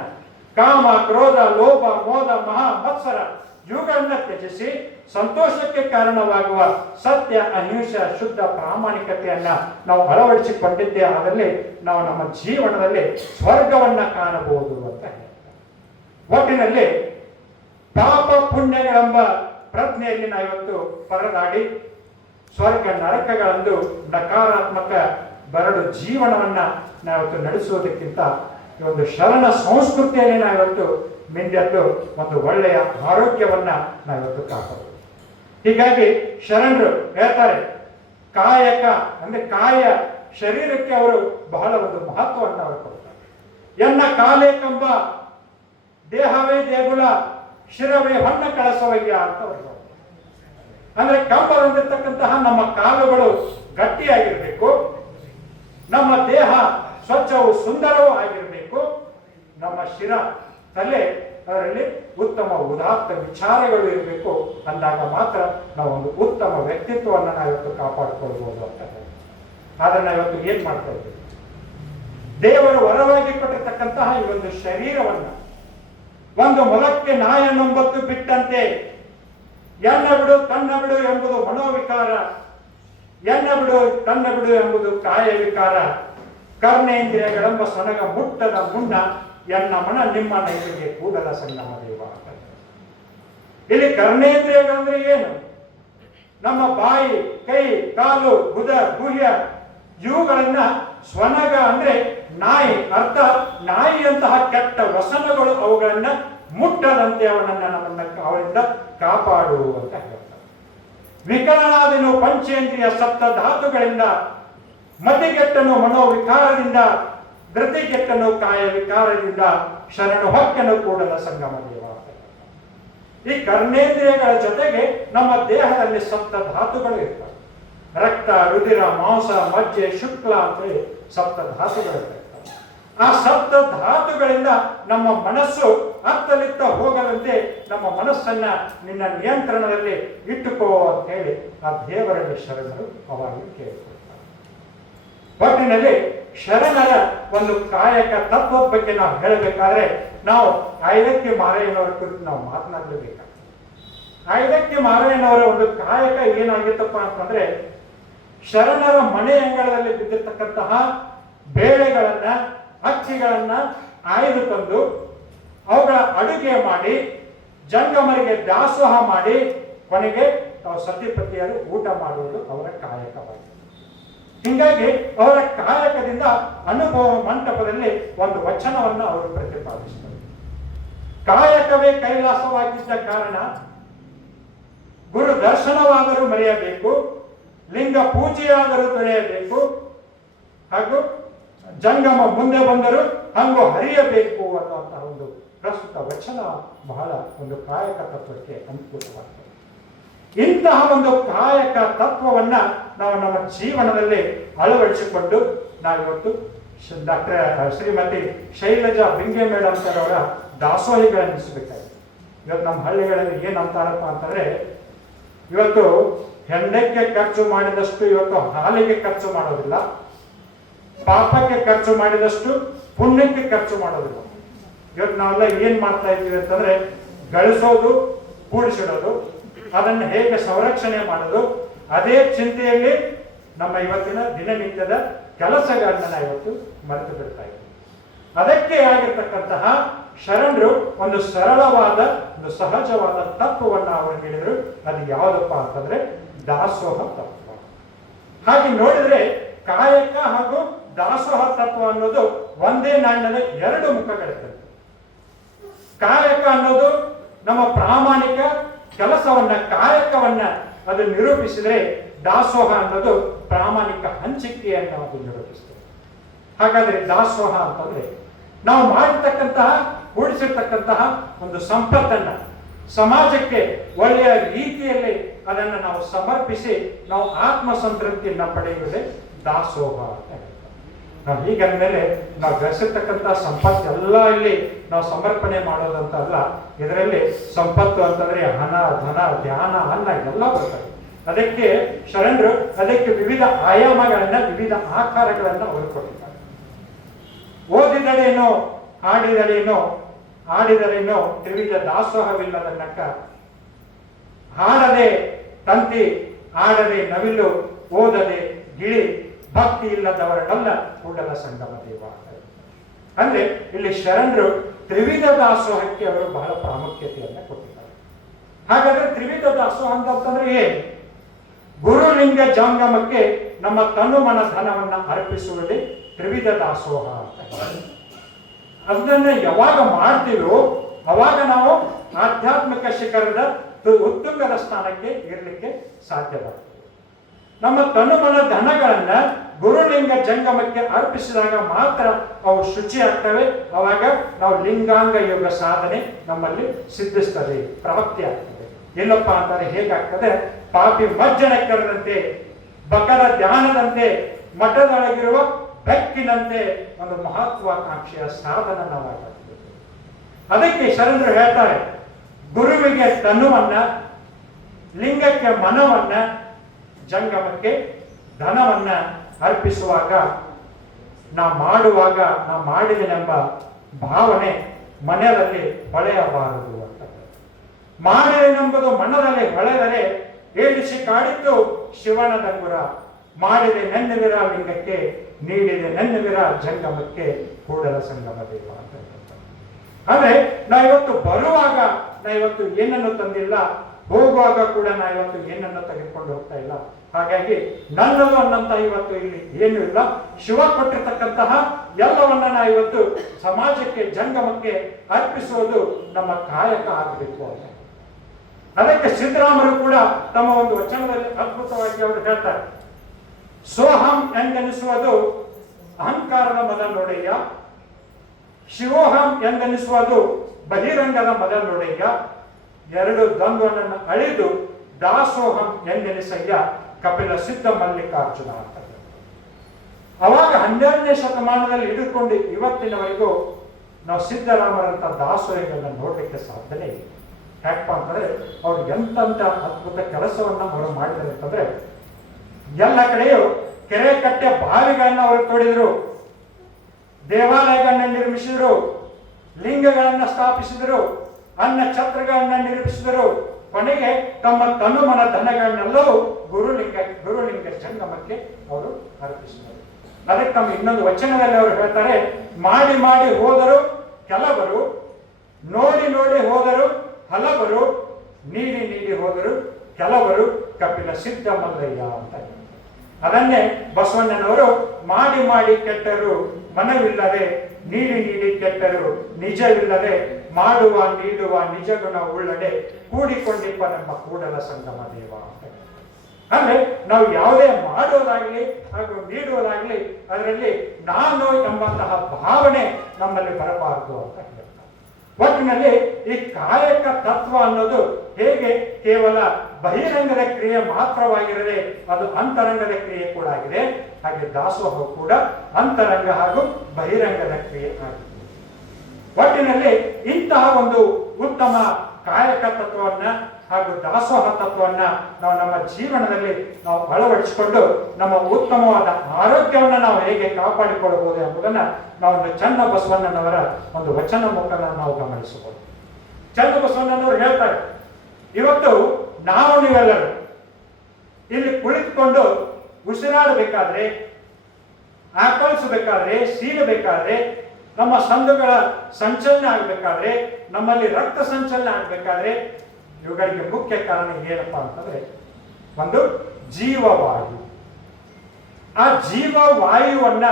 ಕಾಮ, ಕ್ರೋಧ, ಲೋಭ, ಮೋದ, ಮಹಾ ಮತ್ಸರ ಇವುಗಳನ್ನ ತ್ಯಜಿಸಿ ಸಂತೋಷಕ್ಕೆ ಕಾರಣವಾಗುವ ಸತ್ಯ, ಅಹಿಂಸೆ, ಶುದ್ಧ ಪ್ರಾಮಾಣಿಕತೆಯನ್ನ ನಾವು ಅಳವಡಿಸಿಕೊಂಡಿದ್ದೇ ಆದಲ್ಲಿ ನಾವು ನಮ್ಮ ಜೀವನದಲ್ಲಿ ಸ್ವರ್ಗವನ್ನ ಕಾಣಬಹುದು ಅಂತ ಹೇಳ್ತಾರೆ. ಒಟ್ಟಿನಲ್ಲಿ ಪಾಪ ಪುಣ್ಯಗಳೆಂಬ ಪ್ರಜ್ಞೆಯಲ್ಲಿ ನಾವಿವತ್ತು ಪರದಾಡಿ ಸ್ವರ್ಗ ನರಕಗಳಂದು ನಕಾರಾತ್ಮಕ ಬರಡು ಜೀವನವನ್ನ ನಾವಿವತ್ತು ನಡೆಸುವುದಕ್ಕಿಂತ ಈ ಒಂದು ಶರಣ ಸಂಸ್ಕೃತಿಯಲ್ಲಿ ನಾವಿವತ್ತು ಮಿಂದೆದ್ದು ಒಂದು ಒಳ್ಳೆಯ ಆರೋಗ್ಯವನ್ನ ನಾವಿವತ್ತು ಕಾಪಾಡಬಹುದು. ಹೀಗಾಗಿ ಶರಣರು ಹೇಳ್ತಾರೆ, ಕಾಯಕ ಅಂದ್ರೆ ಕಾಯ ಶರೀರಕ್ಕೆ ಅವರು ಬಹಳ ಒಂದು ಮಹತ್ವವನ್ನು ಅವರು ಕೊಡ್ತಾರೆ. ಎನ್ನ ಕಾಲೇ ಕಂಬ ದೇಹವೇ ದೇಗುಲ ಶಿರವೇ ಹೊನ್ನ ಕಳಸವಯ್ಯ ಅಂತ ಅವರು ಹೇಳ್ತಾರೆ. ಅಂದ್ರೆ ಕಂಬ ಹೊಂದಿರತಕ್ಕಂತಹ ನಮ್ಮ ಕಾಲುಗಳು ಗಟ್ಟಿಯಾಗಿರ್ಬೇಕು, ನಮ್ಮ ದೇಹ ಸ್ವಚ್ಛವೂ ಸುಂದರವೂ ಆಗಿರಬೇಕು, ನಮ್ಮ ಶಿರ ತಲೆ ಅದರಲ್ಲಿ ಉತ್ತಮ ಉದಾತ್ತ ವಿಚಾರಗಳು ಇರಬೇಕು. ಅಂದಾಗ ಮಾತ್ರ ನಾವು ಒಂದು ಉತ್ತಮ ವ್ಯಕ್ತಿತ್ವವನ್ನು ನಾವಿವತ್ತು ಕಾಪಾಡಿಕೊಳ್ಬಹುದು ಅಂತ ಹೇಳಿ. ಆದ್ರೆ ನಾವಿವತ್ತು ಏನ್ ಮಾಡ್ತಾ ಇದ್ದೀವಿ? ದೇವರು ವರವಾಗಿ ಕೊಟ್ಟಿರ್ತಕ್ಕಂತಹ ಈ ಒಂದು ಶರೀರವನ್ನ ಒಂದು ಮೊಲಕ್ಕೆ ನಾಯನ್ನೊಂಬತ್ತು ಬಿಟ್ಟಂತೆ ಎನ್ನ ಬಿಡು ತನ್ನ ಬಿಡು ಎಂಬುದು ಮನೋವಿಕಾರ, ಎನ್ನ ಬಿಡು ತನ್ನ ಬಿಡು ಎಂಬುದು ಕಾಯ ವಿಕಾರ, ಕರ್ಣೇಂದ್ರಿಯಗಳೆಂಬ ಸೊನಗ ಮುಟ್ಟದ ಮುನ್ನ ಎನ್ನ ಮನ ನಿಮ್ಮ ನೈತಿಗೆ ಕೂಡಲ ಸಂಗಮ ದೇವ. ಇಲ್ಲಿ ಕರ್ಣೇಂದ್ರಿಯಗಳಂದ್ರೆ ಏನು? ನಮ್ಮ ಬಾಯಿ, ಕೈ, ಕಾಲು, ಗುದ, ಗುಹ್ಯ ಇವುಗಳನ್ನ ಸ್ವನಗ ಅಂದ್ರೆ ನಾಯಿ, ಅರ್ಥ ನಾಯಿಯಂತಹ ಕೆಟ್ಟ ವಸನಗಳು ಅವುಗಳನ್ನ ಮುಟ್ಟದಂತೆ ಅವರಿಂದ ಕಾಪಾಡು ಅಂತ ಹೇಳ್ತಾರೆ. ವಿಕರಣಾದಿನು ಪಂಚೇಂದ್ರಿಯ ಸಪ್ತ ಧಾತುಗಳಿಂದ, ಮತಿಗೆಟ್ಟನು ಮನೋವಿಕಾರದಿಂದ, ಧೃತಿಗೆಟ್ಟನು ಕಾಯ ವಿಕಾರದಿಂದ, ಶರಣು ಹೊಕ್ಕನು ಕೂಡಲ ಸಂಗಮ ದೇವ. ಈ ಕರ್ಣೇಂದ್ರಿಯಗಳ ಜೊತೆಗೆ ನಮ್ಮ ದೇಹದಲ್ಲಿ ಸಪ್ತ ಧಾತುಗಳು ಇರ್ತವೆ. ರಕ್ತ, ರುಧಿರ, ಮಾಂಸ, ಮಜ್ಜೆ, ಶುಕ್ಲ ಅಂತೇಳಿ ಸಪ್ತ ಧಾತುಗಳು ಇರ್ತವೆ. ಆ ಸಪ್ತ ಧಾತುಗಳಿಂದ ನಮ್ಮ ಮನಸ್ಸು ಅತ್ತಲಿತ್ತ ಹೋಗದಂತೆ ನಮ್ಮ ಮನಸ್ಸನ್ನ ನಿನ್ನ ನಿಯಂತ್ರಣದಲ್ಲಿ ಇಟ್ಟುಕೋ ಅಂತ ಹೇಳಿ ಆ ದೇವರಲ್ಲಿ ಶರಣರು ಅವಾಗಿ ಕೇಳಿಕೊಳ್ತಾರೆ. ಒಟ್ಟಿನಲ್ಲಿ ಶರಣರ ಒಂದು ಕಾಯಕ ತತ್ವದ ಬಗ್ಗೆ ನಾವು ಹೇಳಬೇಕಾದ್ರೆ ನಾವು ಐದಕ್ಕೆ ಮಾರಯ್ಯನವರ ಕುರಿತು ನಾವು ಮಾತನಾಡಲೇಬೇಕಾಗ್ತದೆ. ಐದಕ್ಕೆ ಮಾರಯ್ಯನವರ ಒಂದು ಕಾಯಕ ಏನಾಗಿತ್ತಪ್ಪ ಅಂತಂದ್ರೆ, ಶರಣರ ಮನೆ ಅಂಗಳದಲ್ಲಿ ಬಿದ್ದಿರ್ತಕ್ಕಂತಹ ಬೇಳೆಗಳನ್ನ, ಅಕ್ಕಿಗಳನ್ನ ಆಯ್ದು ತಂದು ಅವುಗಳ ಅಡುಗೆ ಮಾಡಿ ಜಂಗಮರಿಗೆ ದಾಸೋಹ ಮಾಡಿ ಕೊನೆಗೆ ಸತಿಪತಿಯರು ಊಟ ಮಾಡುವುದು ಅವರ ಕಾಯಕವಾಗಿದೆ. ಹೀಗಾಗಿ ಅವರ ಕಾಯಕದಿಂದ ಅನುಭವ ಮಂಟಪದಲ್ಲಿ ಒಂದು ವಚನವನ್ನು ಅವರು ಪ್ರತಿಪಾದಿಸಿದರು. ಕಾಯಕವೇ ಕೈಲಾಸವಾಗಿದ್ದ ಕಾರಣ ಗುರು ದರ್ಶನವಾದರೂ ಮರೆಯಬೇಕು, ಲಿಂಗ ಪೂಜೆಯಾದರೂ ದೊರೆಯಬೇಕು, ಹಾಗೂ ಜಂಗಮ ಮುಂದೆ ಬಂದರೂ ಹಂಗು ಹರಿಯಬೇಕು ಅನ್ನುವಂತಹ ಒಂದು ಪ್ರಸ್ತುತ ವಚನ ಬಹಳ ಒಂದು ಕಾಯಕ ತತ್ವಕ್ಕೆ ಅನುಕೂಲವಾಗ್ತದೆ. ಇಂತಹ ಒಂದು ಕಾಯಕ ತತ್ವವನ್ನ ನಾವು ನಮ್ಮ ಜೀವನದಲ್ಲಿ ಅಳವಡಿಸಿಕೊಂಡು ನಾವಿವತ್ತು ಶ್ರೀಮತಿ ಶೈಲಜಾ ಬಿಂಗೆ ಮೇಡಮ್ ಅವರ ದಾಸೋಹಿಗಳನ್ನಿಸಬೇಕಾಗಿದೆ. ಇವತ್ತು ನಮ್ಮ ಹಳ್ಳಿಗಳಲ್ಲಿ ಏನಂತಾರಪ್ಪ ಅಂತಂದ್ರೆ, ಇವತ್ತು ಹೆಂಡಕ್ಕೆ ಖರ್ಚು ಮಾಡಿದಷ್ಟು ಇವತ್ತು ಹಾಲಿಗೆ ಖರ್ಚು ಮಾಡೋದಿಲ್ಲ, ಪಾಪಕ್ಕೆ ಖರ್ಚು ಮಾಡಿದಷ್ಟು ಪುಣ್ಯಕ್ಕೆ ಖರ್ಚು ಮಾಡೋದಿಲ್ಲ. ಇವತ್ತು ನಾವೆಲ್ಲ ಏನ್ ಮಾಡ್ತಾ ಇದ್ದೀವಿ ಅಂತಂದ್ರೆ, ಗಳಿಸೋದು, ಕೂಡಿಸಿಡೋದು, ಅದನ್ನು ಹೇಗೆ ಸಂರಕ್ಷಣೆ ಮಾಡೋದು, ಅದೇ ಚಿಂತೆಯಲ್ಲಿ ನಮ್ಮ ಇವತ್ತಿನ ದಿನನಿತ್ಯದ ಕೆಲಸಗಳನ್ನ ನಾವು ಇವತ್ತು ಮರೆತು ಬಿಡ್ತಾ ಇದ್ದೀವಿ. ಅದಕ್ಕೆ ಆಗಿರ್ತಕ್ಕಂತಹ ಶರಣರು ಒಂದು ಸರಳವಾದ ಒಂದು ಸಹಜವಾದ ತತ್ವವನ್ನ ಅವರು ಹೇಳಿದ್ರು. ಅದು ಯಾವುದಪ್ಪ ಅಂತಂದ್ರೆ ದಾಸೋಹ ತತ್ವ. ಹಾಗೆ ನೋಡಿದ್ರೆ ಕಾಯಕ ಹಾಗೂ ದಾಸೋಹ ತತ್ವ ಅನ್ನೋದು ಒಂದೇ ನಾಣ್ಯದ ಎರಡು ಮುಖಗಳಿರ್ತದೆ. ಕಾಯಕ ಅನ್ನೋದು ನಮ್ಮ ಪ್ರಾಮಾಣಿಕ ಕೆಲಸವನ್ನ, ಕಾಯಕವನ್ನ ಅದು ನಿರೂಪಿಸಿದ್ರೆ, ದಾಸೋಹ ಅನ್ನೋದು ಪ್ರಾಮಾಣಿಕ ಹಂಚಿಕೆಯನ್ನು ಅದು ನಿರೂಪಿಸ್ತದೆ. ಹಾಗಾದ್ರೆ ದಾಸೋಹ ಅಂತಂದ್ರೆ ನಾವು ಮಾಡಿರ್ತಕ್ಕಂತಹ, ಕೂಡಿಸಿರ್ತಕ್ಕಂತಹ ಒಂದು ಸಂಪತ್ತನ್ನ ಸಮಾಜಕ್ಕೆ ಒಳ್ಳೆಯ ರೀತಿಯಲ್ಲಿ ಅದನ್ನು ನಾವು ಸಮರ್ಪಿಸಿ ನಾವು ಆತ್ಮ ಸಂತೃಪ್ತಿಯನ್ನ ಪಡೆಯುವುದೇ ದಾಸೋಹ ಅಂತ ಹೇಳ್ತಾರೆ. ನಾವು ಹೀಗಂದ್ಮೇಲೆ ನಾವು ಗಳಿಸಿರ್ತಕ್ಕಂತಹ ಸಂಪತ್ತು ಎಲ್ಲ ಇಲ್ಲಿ ನಾವು ಸಮರ್ಪಣೆ ಮಾಡೋದಂತ ಅಲ್ಲ. ಇದರಲ್ಲಿ ಸಂಪತ್ತು ಅಂತಂದ್ರೆ ಹಣ, ಧನ, ಧ್ಯಾನ, ಅನ್ನ ಎಲ್ಲ ಬರ್ತವೆ. ಅದಕ್ಕೆ ಶರಣರು ಅದಕ್ಕೆ ವಿವಿಧ ಆಯಾಮಗಳನ್ನ, ವಿವಿಧ ಆಕಾರಗಳನ್ನ ಅವರು ಕೊಟ್ಟಿದ್ದಾರೆ. ಓದಿದರೇನೋ, ಹಾಡಿದರೇನೋ, ಆಡಿದರೇನೋ ತ್ರಿವಿಧ ದಾಸೋಹವಿಲ್ಲದ ನಕ್ಕ, ಹಾಡದೆ ತಂತಿ, ಆಡದೆ ನವಿಲು, ಓದದೆ ಗಿಳಿ, ಭಕ್ತಿ ಇಲ್ಲದವರನ್ನೆಲ್ಲ ಕೂಡಲ ಸಂಗಮ ದೇವ. ಅಂದ್ರೆ ಇಲ್ಲಿ ಶರಣರು ತ್ರಿವಿಧ ದಾಸೋಹಕ್ಕೆ ಅವರು ಬಹಳ ಪ್ರಾಮುಖ್ಯತೆಯನ್ನ ಕೊಟ್ಟಿದ್ದಾರೆ. ಹಾಗಾದ್ರೆ ತ್ರಿವಿಧ ದಾಸೋಹ ಅಂತಂದ್ರೆ ಏನು? ಗುರುಲಿಂಗ ಜಂಗಮಕ್ಕೆ ನಮ್ಮ ತನು ಮನ ಧನವನ್ನ ಅರ್ಪಿಸುವುದೇ ತ್ರಿವಿಧ ದಾಸೋಹ ಅಂತ. ಅದನ್ನ ಯಾವಾಗ ಮಾಡ್ತೀವೋ ಅವಾಗ ನಾವು ಆಧ್ಯಾತ್ಮಿಕ ಶಿಖರದ ಉತ್ತುಂಗದ ಸ್ಥಾನಕ್ಕೆ ಇರಲಿಕ್ಕೆ ಸಾಧ್ಯವಾಗ್ತದೆ. ನಮ್ಮ ತನುಮನ ಧನಗಳನ್ನ ಗುರುಲಿಂಗ ಜಂಗಮಕ್ಕೆ ಅರ್ಪಿಸಿದಾಗ ಮಾತ್ರ ಅವು ಶುಚಿ ಆಗ್ತವೆ. ಅವಾಗ ನಾವು ಲಿಂಗಾಂಗ ಯೋಗ ಸಾಧನೆ ನಮ್ಮಲ್ಲಿ ಸಿದ್ಧಿಸ್ತದೆ, ಪ್ರಾಪ್ತಿ ಆಗ್ತದೆ. ಇಲ್ಲಪ್ಪ ಅಂತಾರೆ ಹೇಗಾಗ್ತದೆ? ಪಾಪಿ ಮಜ್ಜನ ಕರೆದಂತೆ, ಬಕರ ಧ್ಯಾನದಂತೆ, ಮಠದೊಳಗಿರುವ ಬೆಕ್ಕಿನಂತೆ ಒಂದು ಮಹತ್ವಾಕಾಂಕ್ಷೆಯ ಸಾಧನ ನಾವಾಗ್ತದೆ. ಅದಕ್ಕೆ ಶರಣರು ಹೇಳ್ತಾರೆ, ಗುರುವಿಗೆ ತನುವನ್ನ, ಲಿಂಗಕ್ಕೆ ಮನವನ್ನ, ಜಂಗಮಕ್ಕೆ ಧನವನ್ನ ಅರ್ಪಿಸುವಾಗ ಮಾಡುವಾಗ ಮಾಡಿದೆನೆಂಬ ಭಾವನೆ ಮನೆಯಲ್ಲಿ ಹೊಳೆಯಬಾರದು ಅಂತ. ಮಾಡಿದೆನೆಂಬುದು ಮನದಲ್ಲಿ ಹೊಳೆದರೆ ಏಳಿಸಿ ಕಾಡಿದ್ದು ಶಿವನ ದಗುರ. ಮಾಡಿದೆ ನೆನ್ನುವಿರ ಲಿಂಗಕ್ಕೆ, ನೀಡಿದೆ ನೆನ್ನುವಿರ ಜಂಗಮಕ್ಕೆ, ಕೂಡಲ ಸಂಗಮ ದೇವ ಅಂತ. ಅಂದ್ರೆ ನಾವಿವತ್ತು ಬರುವಾಗ ನಾವಿವತ್ತು ಏನನ್ನು ತಂದಿಲ್ಲ, ಹೋಗುವಾಗ ಕೂಡ ನಾವಿವತ್ತು ಏನನ್ನು ತೆಗೆದುಕೊಂಡು ಹೋಗ್ತಾ ಇಲ್ಲ. ಹಾಗಾಗಿ ನನ್ನದು ಅನ್ನಂತ ಇವತ್ತು ಇಲ್ಲಿ ಏನು ಇಲ್ಲ. ಶಿವ ಕೊಟ್ಟಿರ್ತಕ್ಕಂತಹ ಎಲ್ಲವನ್ನ ನಾವಿವತ್ತು ಸಮಾಜಕ್ಕೆ, ಜಂಗಮಕ್ಕೆ ಅರ್ಪಿಸುವುದು ನಮ್ಮ ಕಾಯಕ ಆಗಬೇಕು ಅಂತ. ಅದಕ್ಕೆ ಸಿದ್ದರಾಮರು ಕೂಡ ತಮ್ಮ ಒಂದು ವಚನದಲ್ಲಿ ಅದ್ಭುತವಾಗಿ ಅವರು ಹೇಳ್ತಾರೆ, ಸೋಹಂ ಎಂದೆನಿಸುವುದು ಅಹಂಕಾರದ ಮದ ನೋಡಯ್ಯ, ಶಿವೋಹಂ ಎಂದೆನಿಸುವುದು ಬಹಿರಂಗದ ಮದ ನೋಡಯ್ಯ, ಎರಡು ದ್ವಂದ್ವನನ್ನು ಅಳಿದು ದಾಸೋಹಂ ಎಂದೆನಿಸಯ್ಯ ಕಪಿಲ ಸಿದ್ಧ ಮಲ್ಲಿಕಾರ್ಜುನ ಅಂತ. ಅವಾಗ 12ನೇ ಶತಮಾನದಲ್ಲಿ ಹಿಡಿದುಕೊಂಡು ಇವತ್ತಿನವರೆಗೂ ನಾವು ಸಿದ್ದರಾಮರಂತ ದಾಸೋಹಿಗಳನ್ನ ನೋಡ್ಲಿಕ್ಕೆ ಸಾಧ್ಯನೇ ಇಲ್ಲ. ಯಾಕಪ್ಪ ಅಂತಂದ್ರೆ ಅವ್ರು ಎಂತಂತ ಅದ್ಭುತ ಕೆಲಸವನ್ನ ಅವರು ಮಾಡಿದ್ದಾರೆ ಅಂತಂದ್ರೆ, ಎಲ್ಲ ಕಡೆಯೂ ಕೆರೆ ಕಟ್ಟೆ ಬಾವಿಗಳನ್ನ ಅವರು ತೋಡಿದ್ರು, ದೇವಾಲಯಗಳನ್ನ ನಿರ್ಮಿಸಿದ್ರು, ಲಿಂಗಗಳನ್ನ ಸ್ಥಾಪಿಸಿದರು, ಅನ್ನ ಛತ್ರಗಳನ್ನ ನಿರ್ಮಿಸಿದರು. ಕೊನೆಗೆ ತಮ್ಮ ತನುಮನ ಧನಗಳನ್ನೆಲ್ಲವೂ ಗುರುಲಿಂಗ ಜಂಗಮಕ್ಕೆ ಅವರು ಅರ್ಪಿಸಿದರು. ಅದಕ್ಕೆ ತಮ್ಮ ಇನ್ನೊಂದು ವಚನದಲ್ಲಿ ಅವರು ಹೇಳ್ತಾರೆ, ಮಾಡಿ ಮಾಡಿ ಹೋದರು ಕೆಲವರು, ನೋಡಿ ನೋಡಿ ಹೋದರು ಹಲವರು, ನೀಡಿ ನೀಡಿ ಹೋದರು ಕೆಲವರು, ಕಪಿಲ ಸಿದ್ಧ ಮಲ್ಲಯ್ಯ ಅಂತ. ಅದನ್ನೇ ಬಸವಣ್ಣನವರು ಮಾಡಿ ಮಾಡಿ ಕೆಟ್ಟರು ಮನವಿಲ್ಲದೆ, ನೀಡಿ ನೀಡಿ ಕೆಟ್ಟರು ನಿಜವಿಲ್ಲದೆ, ಮಾಡುವ ನೀಡುವ ನಿಜ ಗುಣ ಉಳ್ಳಡೆ, ಕೂಡಿಕೊಂಡಿಪ್ಪ ನಮ್ಮ ಕೂಡಲ ಸಂಗಮ ದೇವ ಅಂತ. ಅಂದ್ರೆ ನಾವು ಯಾವುದೇ ಮಾಡೋದಾಗ್ಲಿ ಹಾಗೂ ನೀಡುವುದಾಗ್ಲಿ ಅದರಲ್ಲಿ ನಾನು ಎಂಬಂತಹ ಭಾವನೆ ನಮ್ಮಲ್ಲಿ ಬರಬಾರದು ಅಂತ ಹೇಳ್ತಾರೆ. ಒಟ್ಟಿನಲ್ಲಿ ಈ ಕಾಯಕ ತತ್ವ ಅನ್ನೋದು ಹೇಗೆ ಕೇವಲ ಬಹಿರಂಗದ ಕ್ರಿಯೆ ಮಾತ್ರವಾಗಿರದೆ ಅದು ಅಂತರಂಗದ ಕ್ರಿಯೆ ಕೂಡ ಆಗಿದೆ, ಹಾಗೆ ದಾಸೋಹ ಕೂಡ ಅಂತರಂಗ ಹಾಗೂ ಬಹಿರಂಗದ ಕ್ರಿಯೆ ಆಗಿದೆ. ಒಟ್ಟಿನಲ್ಲಿ ಇಂತಹ ಒಂದು ಉತ್ತಮ ಕಾಯಕ ತತ್ವವನ್ನ ಹಾಗೂ ದಾಸೋಹ ತತ್ವವನ್ನ ನಾವು ನಮ್ಮ ಜೀವನದಲ್ಲಿ ನಾವು ಅಳವಡಿಸಿಕೊಂಡು ನಮ್ಮ ಉತ್ತಮವಾದ ಆರೋಗ್ಯವನ್ನ ನಾವು ಹೇಗೆ ಕಾಪಾಡಿಕೊಳ್ಳಬಹುದು ಎಂಬುದನ್ನ ನಾವು ಒಂದು ಚನ್ನ ಬಸವಣ್ಣನವರ ಒಂದು ವಚನ ಮುಖಾಂತರ ನಾವು ಗಮನಿಸಬಹುದು. ಚನ್ನ ಬಸವಣ್ಣನವರು ಹೇಳ್ತಾರೆ, ಇವತ್ತು ನೀವೆಲ್ಲರೂ ಇಲ್ಲಿ ಕುಳಿತುಕೊಂಡು ಉಸಿರಾಡಬೇಕಾದ್ರೆ, ಆಕಳಿಸಬೇಕಾದ್ರೆ, ಸೀಳಬೇಕಾದ್ರೆ, ನಮ್ಮ ಸಂದುಗಳ ಸಂಚಲನ ಆಗಬೇಕಾದ್ರೆ, ನಮ್ಮಲ್ಲಿ ರಕ್ತ ಸಂಚಲನ ಆಗಬೇಕಾದ್ರೆ ಇವುಗಳಿಗೆ ಮುಖ್ಯ ಕಾರಣ ಏನಪ್ಪಾ ಅಂತಂದ್ರೆ ಒಂದು ಜೀವವಾಯು. ಆ ಜೀವವಾಯುವನ್ನ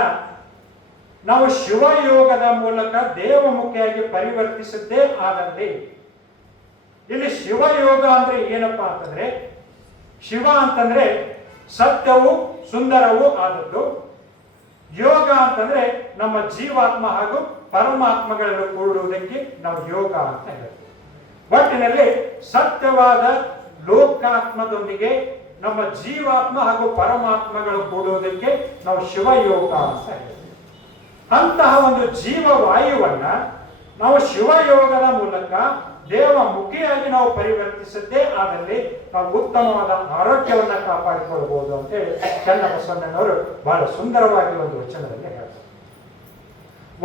ನಾವು ಶಿವಯೋಗದ ಮೂಲಕ ದೇವಮುಖಿಯಾಗಿ ಪರಿವರ್ತಿಸಿದ್ದೇ ಆದಲ್ಲಿ, ಇಲ್ಲಿ ಶಿವಯೋಗ ಅಂದ್ರೆ ಏನಪ್ಪಾ ಅಂತಂದ್ರೆ, ಶಿವ ಅಂತಂದ್ರೆ ಸತ್ಯವೂ ಸುಂದರವೂ ಆದದ್ದು, ಯೋಗ ಅಂತಂದ್ರೆ ನಮ್ಮ ಜೀವಾತ್ಮ ಹಾಗೂ ಪರಮಾತ್ಮಗಳನ್ನು ಕೂಡುವುದಕ್ಕೆ ನಾವು ಯೋಗ ಅಂತ ಹೇಳ್ತೀವಿ. ಒಟ್ಟಿನಲ್ಲಿ ಸತ್ಯವಾದ ಲೋಕಾತ್ಮದೊಂದಿಗೆ ನಮ್ಮ ಜೀವಾತ್ಮ ಹಾಗೂ ಪರಮಾತ್ಮಗಳು ಕೂಡುವುದಕ್ಕೆ ನಾವು ಶಿವಯೋಗ ಅಂತ ಹೇಳ್ತೀವಿ. ಅಂತಹ ಒಂದು ಜೀವವಾಯುವನ್ನ ನಾವು ಶಿವಯೋಗದ ಮೂಲಕ ದೇವಮುಖಿಯಾಗಿ ನಾವು ಪರಿವರ್ತಿಸದ್ದೇ ಆದಲ್ಲಿ ನಾವು ಉತ್ತಮವಾದ ಆರೋಗ್ಯವನ್ನ ಕಾಪಾಡಿಕೊಳ್ಳಬಹುದು ಅಂತೇಳಿ ಚನ್ನಬಸವಣ್ಣನವರು ಬಹಳ ಸುಂದರವಾಗಿ ಒಂದು ವಚನದಲ್ಲಿ ಹೇಳ್ತಾರೆ.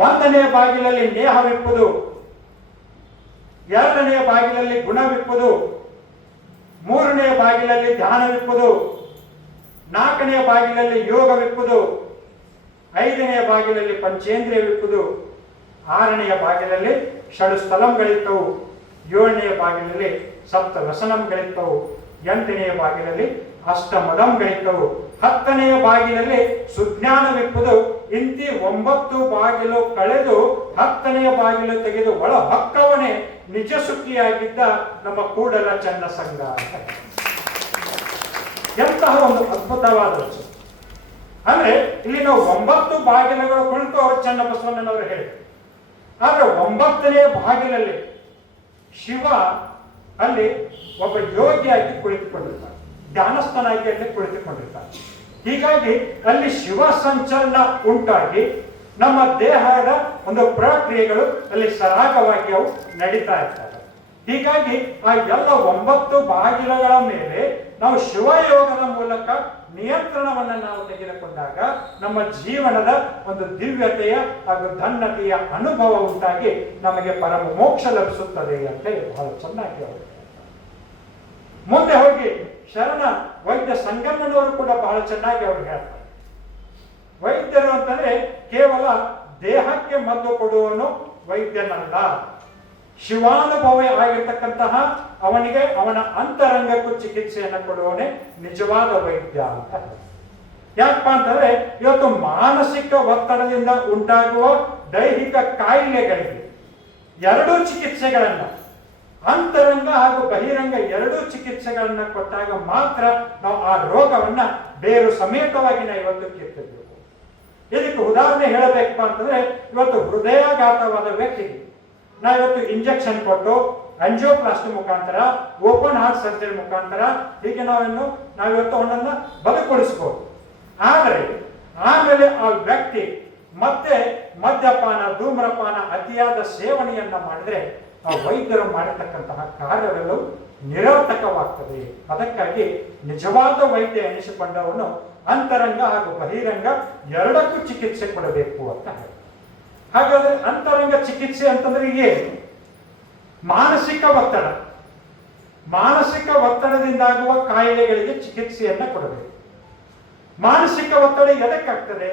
1ನೇ ಬಾಗಿಲಲ್ಲಿ ನೇಹವಿಪ್ಪುದು, 2ನೇ ಬಾಗಿಲಲ್ಲಿ ಗುಣವಿಪ್ಪುದು, 3ನೇ ಬಾಗಿಲಲ್ಲಿ ಧ್ಯಾನವಿಪ್ಪುದು, 4ನೇ ಬಾಗಿಲಲ್ಲಿ ಯೋಗವಿಪ್ಪುದು, 5ನೇ ಬಾಗಿಲಲ್ಲಿ ಪಂಚೇಂದ್ರಿಯವಿಪ್ಪುದು, 6ನೇ ಬಾಗಿಲಲ್ಲಿ ಷಡು ಸ್ಥಳಂಗಳಿದ್ದವು, 7ನೇ ಬಾಗಿಲಲ್ಲಿ ಸಪ್ತ ವ್ಯಸನಂಗಳಿದ್ದವು, 8ನೇ ಬಾಗಿಲಲ್ಲಿ ಅಷ್ಟಮದಂ ಗಳಿತವು. 10ನೆಯ ಬಾಗಿಲಲ್ಲಿ ಸುಜ್ಞಾನವಿಪ್ಪುದು ಇಂತಿ 9 ಬಾಗಿಲು ಕಳೆದು 10ನೆಯ ಬಾಗಿಲು ತೆಗೆದು ಒಳ ಹಕ್ಕವನೇ ನಿಜ ಸುಖಿಯಾಗಿದ್ದ ನಮ್ಮ ಕೂಡಲ ಚನ್ನ ಸಂಘ ಅಂತ. ಎಂತಹ ಒಂದು ಅದ್ಭುತವಾದ ವಚನ. ಅಂದ್ರೆ ಇಲ್ಲಿ ನಾವು 9 ಬಾಗಿಲುಗಳು ಕುಳಿತು ಅವರು ಚನ್ನಬಸವಣ್ಣನವರು ಹೇಳಿದರು. ಆದ್ರೆ 9ನೇ ಬಾಗಿಲಲ್ಲಿ ಶಿವ ಅಲ್ಲಿ ಒಬ್ಬ ಯೋಗಿಯಾಗಿ ಕುಳಿತುಕೊಂಡಿರ್ತಾನೆ, ಧ್ಯಾನಸ್ಥನಾಗಿ ಅಲ್ಲಿ ಕುಳಿತುಕೊಂಡಿರ್ತಾನೆ. ಹೀಗಾಗಿ ಅಲ್ಲಿ ಶಿವ ಸಂಚಲನ ಉಂಟಾಗಿ ನಮ್ಮ ದೇಹದ ಒಂದು ಪ್ರಕ್ರಿಯೆಗಳು ಅಲ್ಲಿ ಸರಾಗವಾಗಿ ಅವು ನಡೀತಾ ಇರ್ತವೆ. ಹೀಗಾಗಿ ಆ ಎಲ್ಲ 9 ಬಾಗಿಲುಗಳ ಮೇಲೆ ನಾವು ಶಿವಯೋಗದ ಮೂಲಕ ನಿಯಂತ್ರಣವನ್ನು ನಾವು ತೆಗೆದುಕೊಂಡಾಗ ನಮ್ಮ ಜೀವನದ ಒಂದು ದಿವ್ಯತೆಯ ಹಾಗೂ ಧನ್ಯತೆಯ ಅನುಭವ ಉಂಟಾಗಿ ನಮಗೆ ಪರಮ ಮೋಕ್ಷ ಲಭಿಸುತ್ತದೆ ಅಂತ ಬಹಳ ಚೆನ್ನಾಗಿ ಅವರು ಮುಂದೆ ಹೋಗಿ ಶರಣ ವೈದ್ಯ ಸಂಗಣ್ಣನವರು ಕೂಡ ಬಹಳ ಚೆನ್ನಾಗಿ ಅವರು ಹೇಳ್ತಾರೆ. ವೈದ್ಯರು ಅಂತಂದ್ರೆ ಕೇವಲ ದೇಹಕ್ಕೆ ಮದ್ದು ಕೊಡುವನು ವೈದ್ಯನಲ್ಲ, ಶಿವಾನುಭವ ಆಗಿರ್ತಕ್ಕಂತಹ ಅವನಿಗೆ ಅವನ ಅಂತರಂಗಕ್ಕೂ ಚಿಕಿತ್ಸೆಯನ್ನು ಕೊಡುವವನೇ ನಿಜವಾದ ವೈದ್ಯ ಅಂತ. ಯಾಕಪ್ಪ ಅಂತಂದ್ರೆ ಇವತ್ತು ಮಾನಸಿಕ ಒತ್ತಡದಿಂದ ಉಂಟಾಗುವ ದೈಹಿಕ ಕಾಯಿಲೆಗಳಿಗೆ 2 ಚಿಕಿತ್ಸೆಗಳನ್ನ, ಅಂತರಂಗ ಹಾಗೂ ಬಹಿರಂಗ 2 ಚಿಕಿತ್ಸೆಗಳನ್ನ ಕೊಟ್ಟಾಗ ಮಾತ್ರ ನಾವು ಆ ರೋಗವನ್ನ ಬೇರು ಸಮೇತವಾಗಿ ನಾವು ಇವತ್ತು ಕಿತ್ತಬೇಕು. ಇದಕ್ಕೆ ಉದಾಹರಣೆ ಹೇಳಬೇಕಪ್ಪ ಅಂತಂದ್ರೆ ಇವತ್ತು ಹೃದಯಾಘಾತವಾದ ವ್ಯಕ್ತಿಗೆ ನಾವಿವತ್ತು ಇಂಜೆಕ್ಷನ್ ಕೊಟ್ಟು ಆಂಜಿಯೋಪ್ಲಾಸ್ಟಿ ಮುಖಾಂತರ, ಓಪನ್ ಹಾರ್ಟ್ ಸರ್ಜರಿ ಮುಖಾಂತರ ಹೀಗೆ ನಾವಿವತ್ತು ಅವನನ್ನ ಬದುಕುಳಿಸಬಹುದು. ಆದರೆ ಆಮೇಲೆ ಆ ವ್ಯಕ್ತಿ ಮತ್ತೆ ಮದ್ಯಪಾನ, ಧೂಮ್ರಪಾನ, ಅತಿಯಾದ ಸೇವನೆಯನ್ನ ಮಾಡಿದ್ರೆ ಆ ವೈದ್ಯರು ಮಾಡಿರ್ತಕ್ಕಂತಹ ಕಾರ್ಯವೆಲ್ಲವೂ ನಿರರ್ಥಕವಾಗ್ತದೆ. ಅದಕ್ಕಾಗಿ ನಿಜವಾದ ವೈದ್ಯ ಎನಿಸಿಕೊಂಡವನು ಅಂತರಂಗ ಹಾಗೂ ಬಹಿರಂಗ 2ಕ್ಕೂ ಚಿಕಿತ್ಸೆ ಕೊಡಬೇಕು ಅಂತ ಹೇಳಿ. ಹಾಗಾದ್ರೆ ಅಂತರಂಗ ಚಿಕಿತ್ಸೆ ಅಂತಂದ್ರೆ ಏನು? ಮಾನಸಿಕ ಒತ್ತಡ, ಮಾನಸಿಕ ಒತ್ತಡದಿಂದಾಗುವ ಕಾಯಿಲೆಗಳಿಗೆ ಚಿಕಿತ್ಸೆಯನ್ನ ಕೊಡಬೇಕು. ಮಾನಸಿಕ ಒತ್ತಡ ಎದಕ್ಕಾಗ್ತದೆ?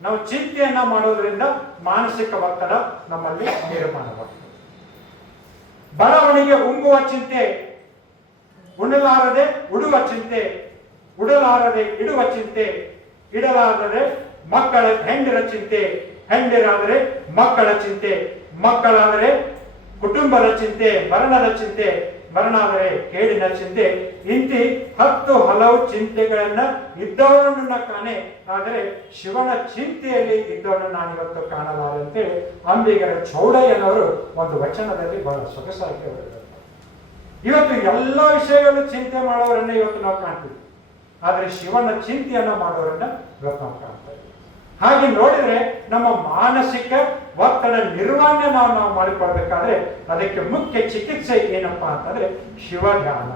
ನಾವು ಚಿಂತೆಯನ್ನ ಮಾಡೋದ್ರಿಂದ ಮಾನಸಿಕ ಒತ್ತಡ ನಮ್ಮಲ್ಲಿ ನಿರ್ಮಾಣವಾಗ್ತದೆ. ಬರವಣಿಗೆ ಉಂಗುವ ಚಿಂತೆ, ಉಣ್ಣಲಾರದೆ ಉಡುವ ಚಿಂತೆ, ಉಡಲಾರದೆ ಇಡುವ ಚಿಂತೆ, ಇಡಲಾರದೆ ಮಕ್ಕಳ ಹೆಂಡಿರ ಚಿಂತೆ, ಹೆಂಡಿರಾದರೆ ಮಕ್ಕಳ ಚಿಂತೆ, ಮಕ್ಕಳಾದರೆ ಕುಟುಂಬದ ಚಿಂತೆ, ಮರಣದ ಚಿಂತೆ, ಮರಣಾದರೆ ಕೇಡಿನ ಚಿಂತೆ, ಇಂತಿ 10 ಹಲವು ಚಿಂತೆಗಳನ್ನ ಇದ್ದವನನ್ನ ಕಾಣೆ, ಆದರೆ ಶಿವನ ಚಿಂತೆಯಲ್ಲಿ ಇದ್ದವನು ನಾನಿವತ್ತು ಕಾಣಲಾರೆ ಅಂತೇಳಿ ಅಂಬಿಗರ ಚೌಡಯ್ಯನವರು ಒಂದು ವಚನದಲ್ಲಿ ಬಹಳ ಸೊಗಸಾಗಿ ಹೇಳಿದ್ದಾರೆ. ಇವತ್ತು ಎಲ್ಲ ವಿಷಯಗಳು ಚಿಂತೆ ಮಾಡೋರನ್ನ ಇವತ್ತು ನಾವು ಕಾಣ್ತೀವಿ, ಆದರೆ ಶಿವನ ಚಿಂತೆಯನ್ನ ಮಾಡೋರನ್ನ ಇವತ್ತು ನಾವು ಕಾಣ್ತೀವಿ. ಹಾಗೆ ನೋಡಿದ್ರೆ ನಮ್ಮ ಮಾನಸಿಕ ಒತ್ತಡ ನಿರ್ವಹಣೆ ನಾವು ಮಾಡಿಕೊಳ್ಬೇಕಾದ್ರೆ ಅದಕ್ಕೆ ಮುಖ್ಯ ಚಿಕಿತ್ಸೆ ಏನಪ್ಪಾ ಅಂತಂದ್ರೆ ಶಿವಧ್ಯಾನ.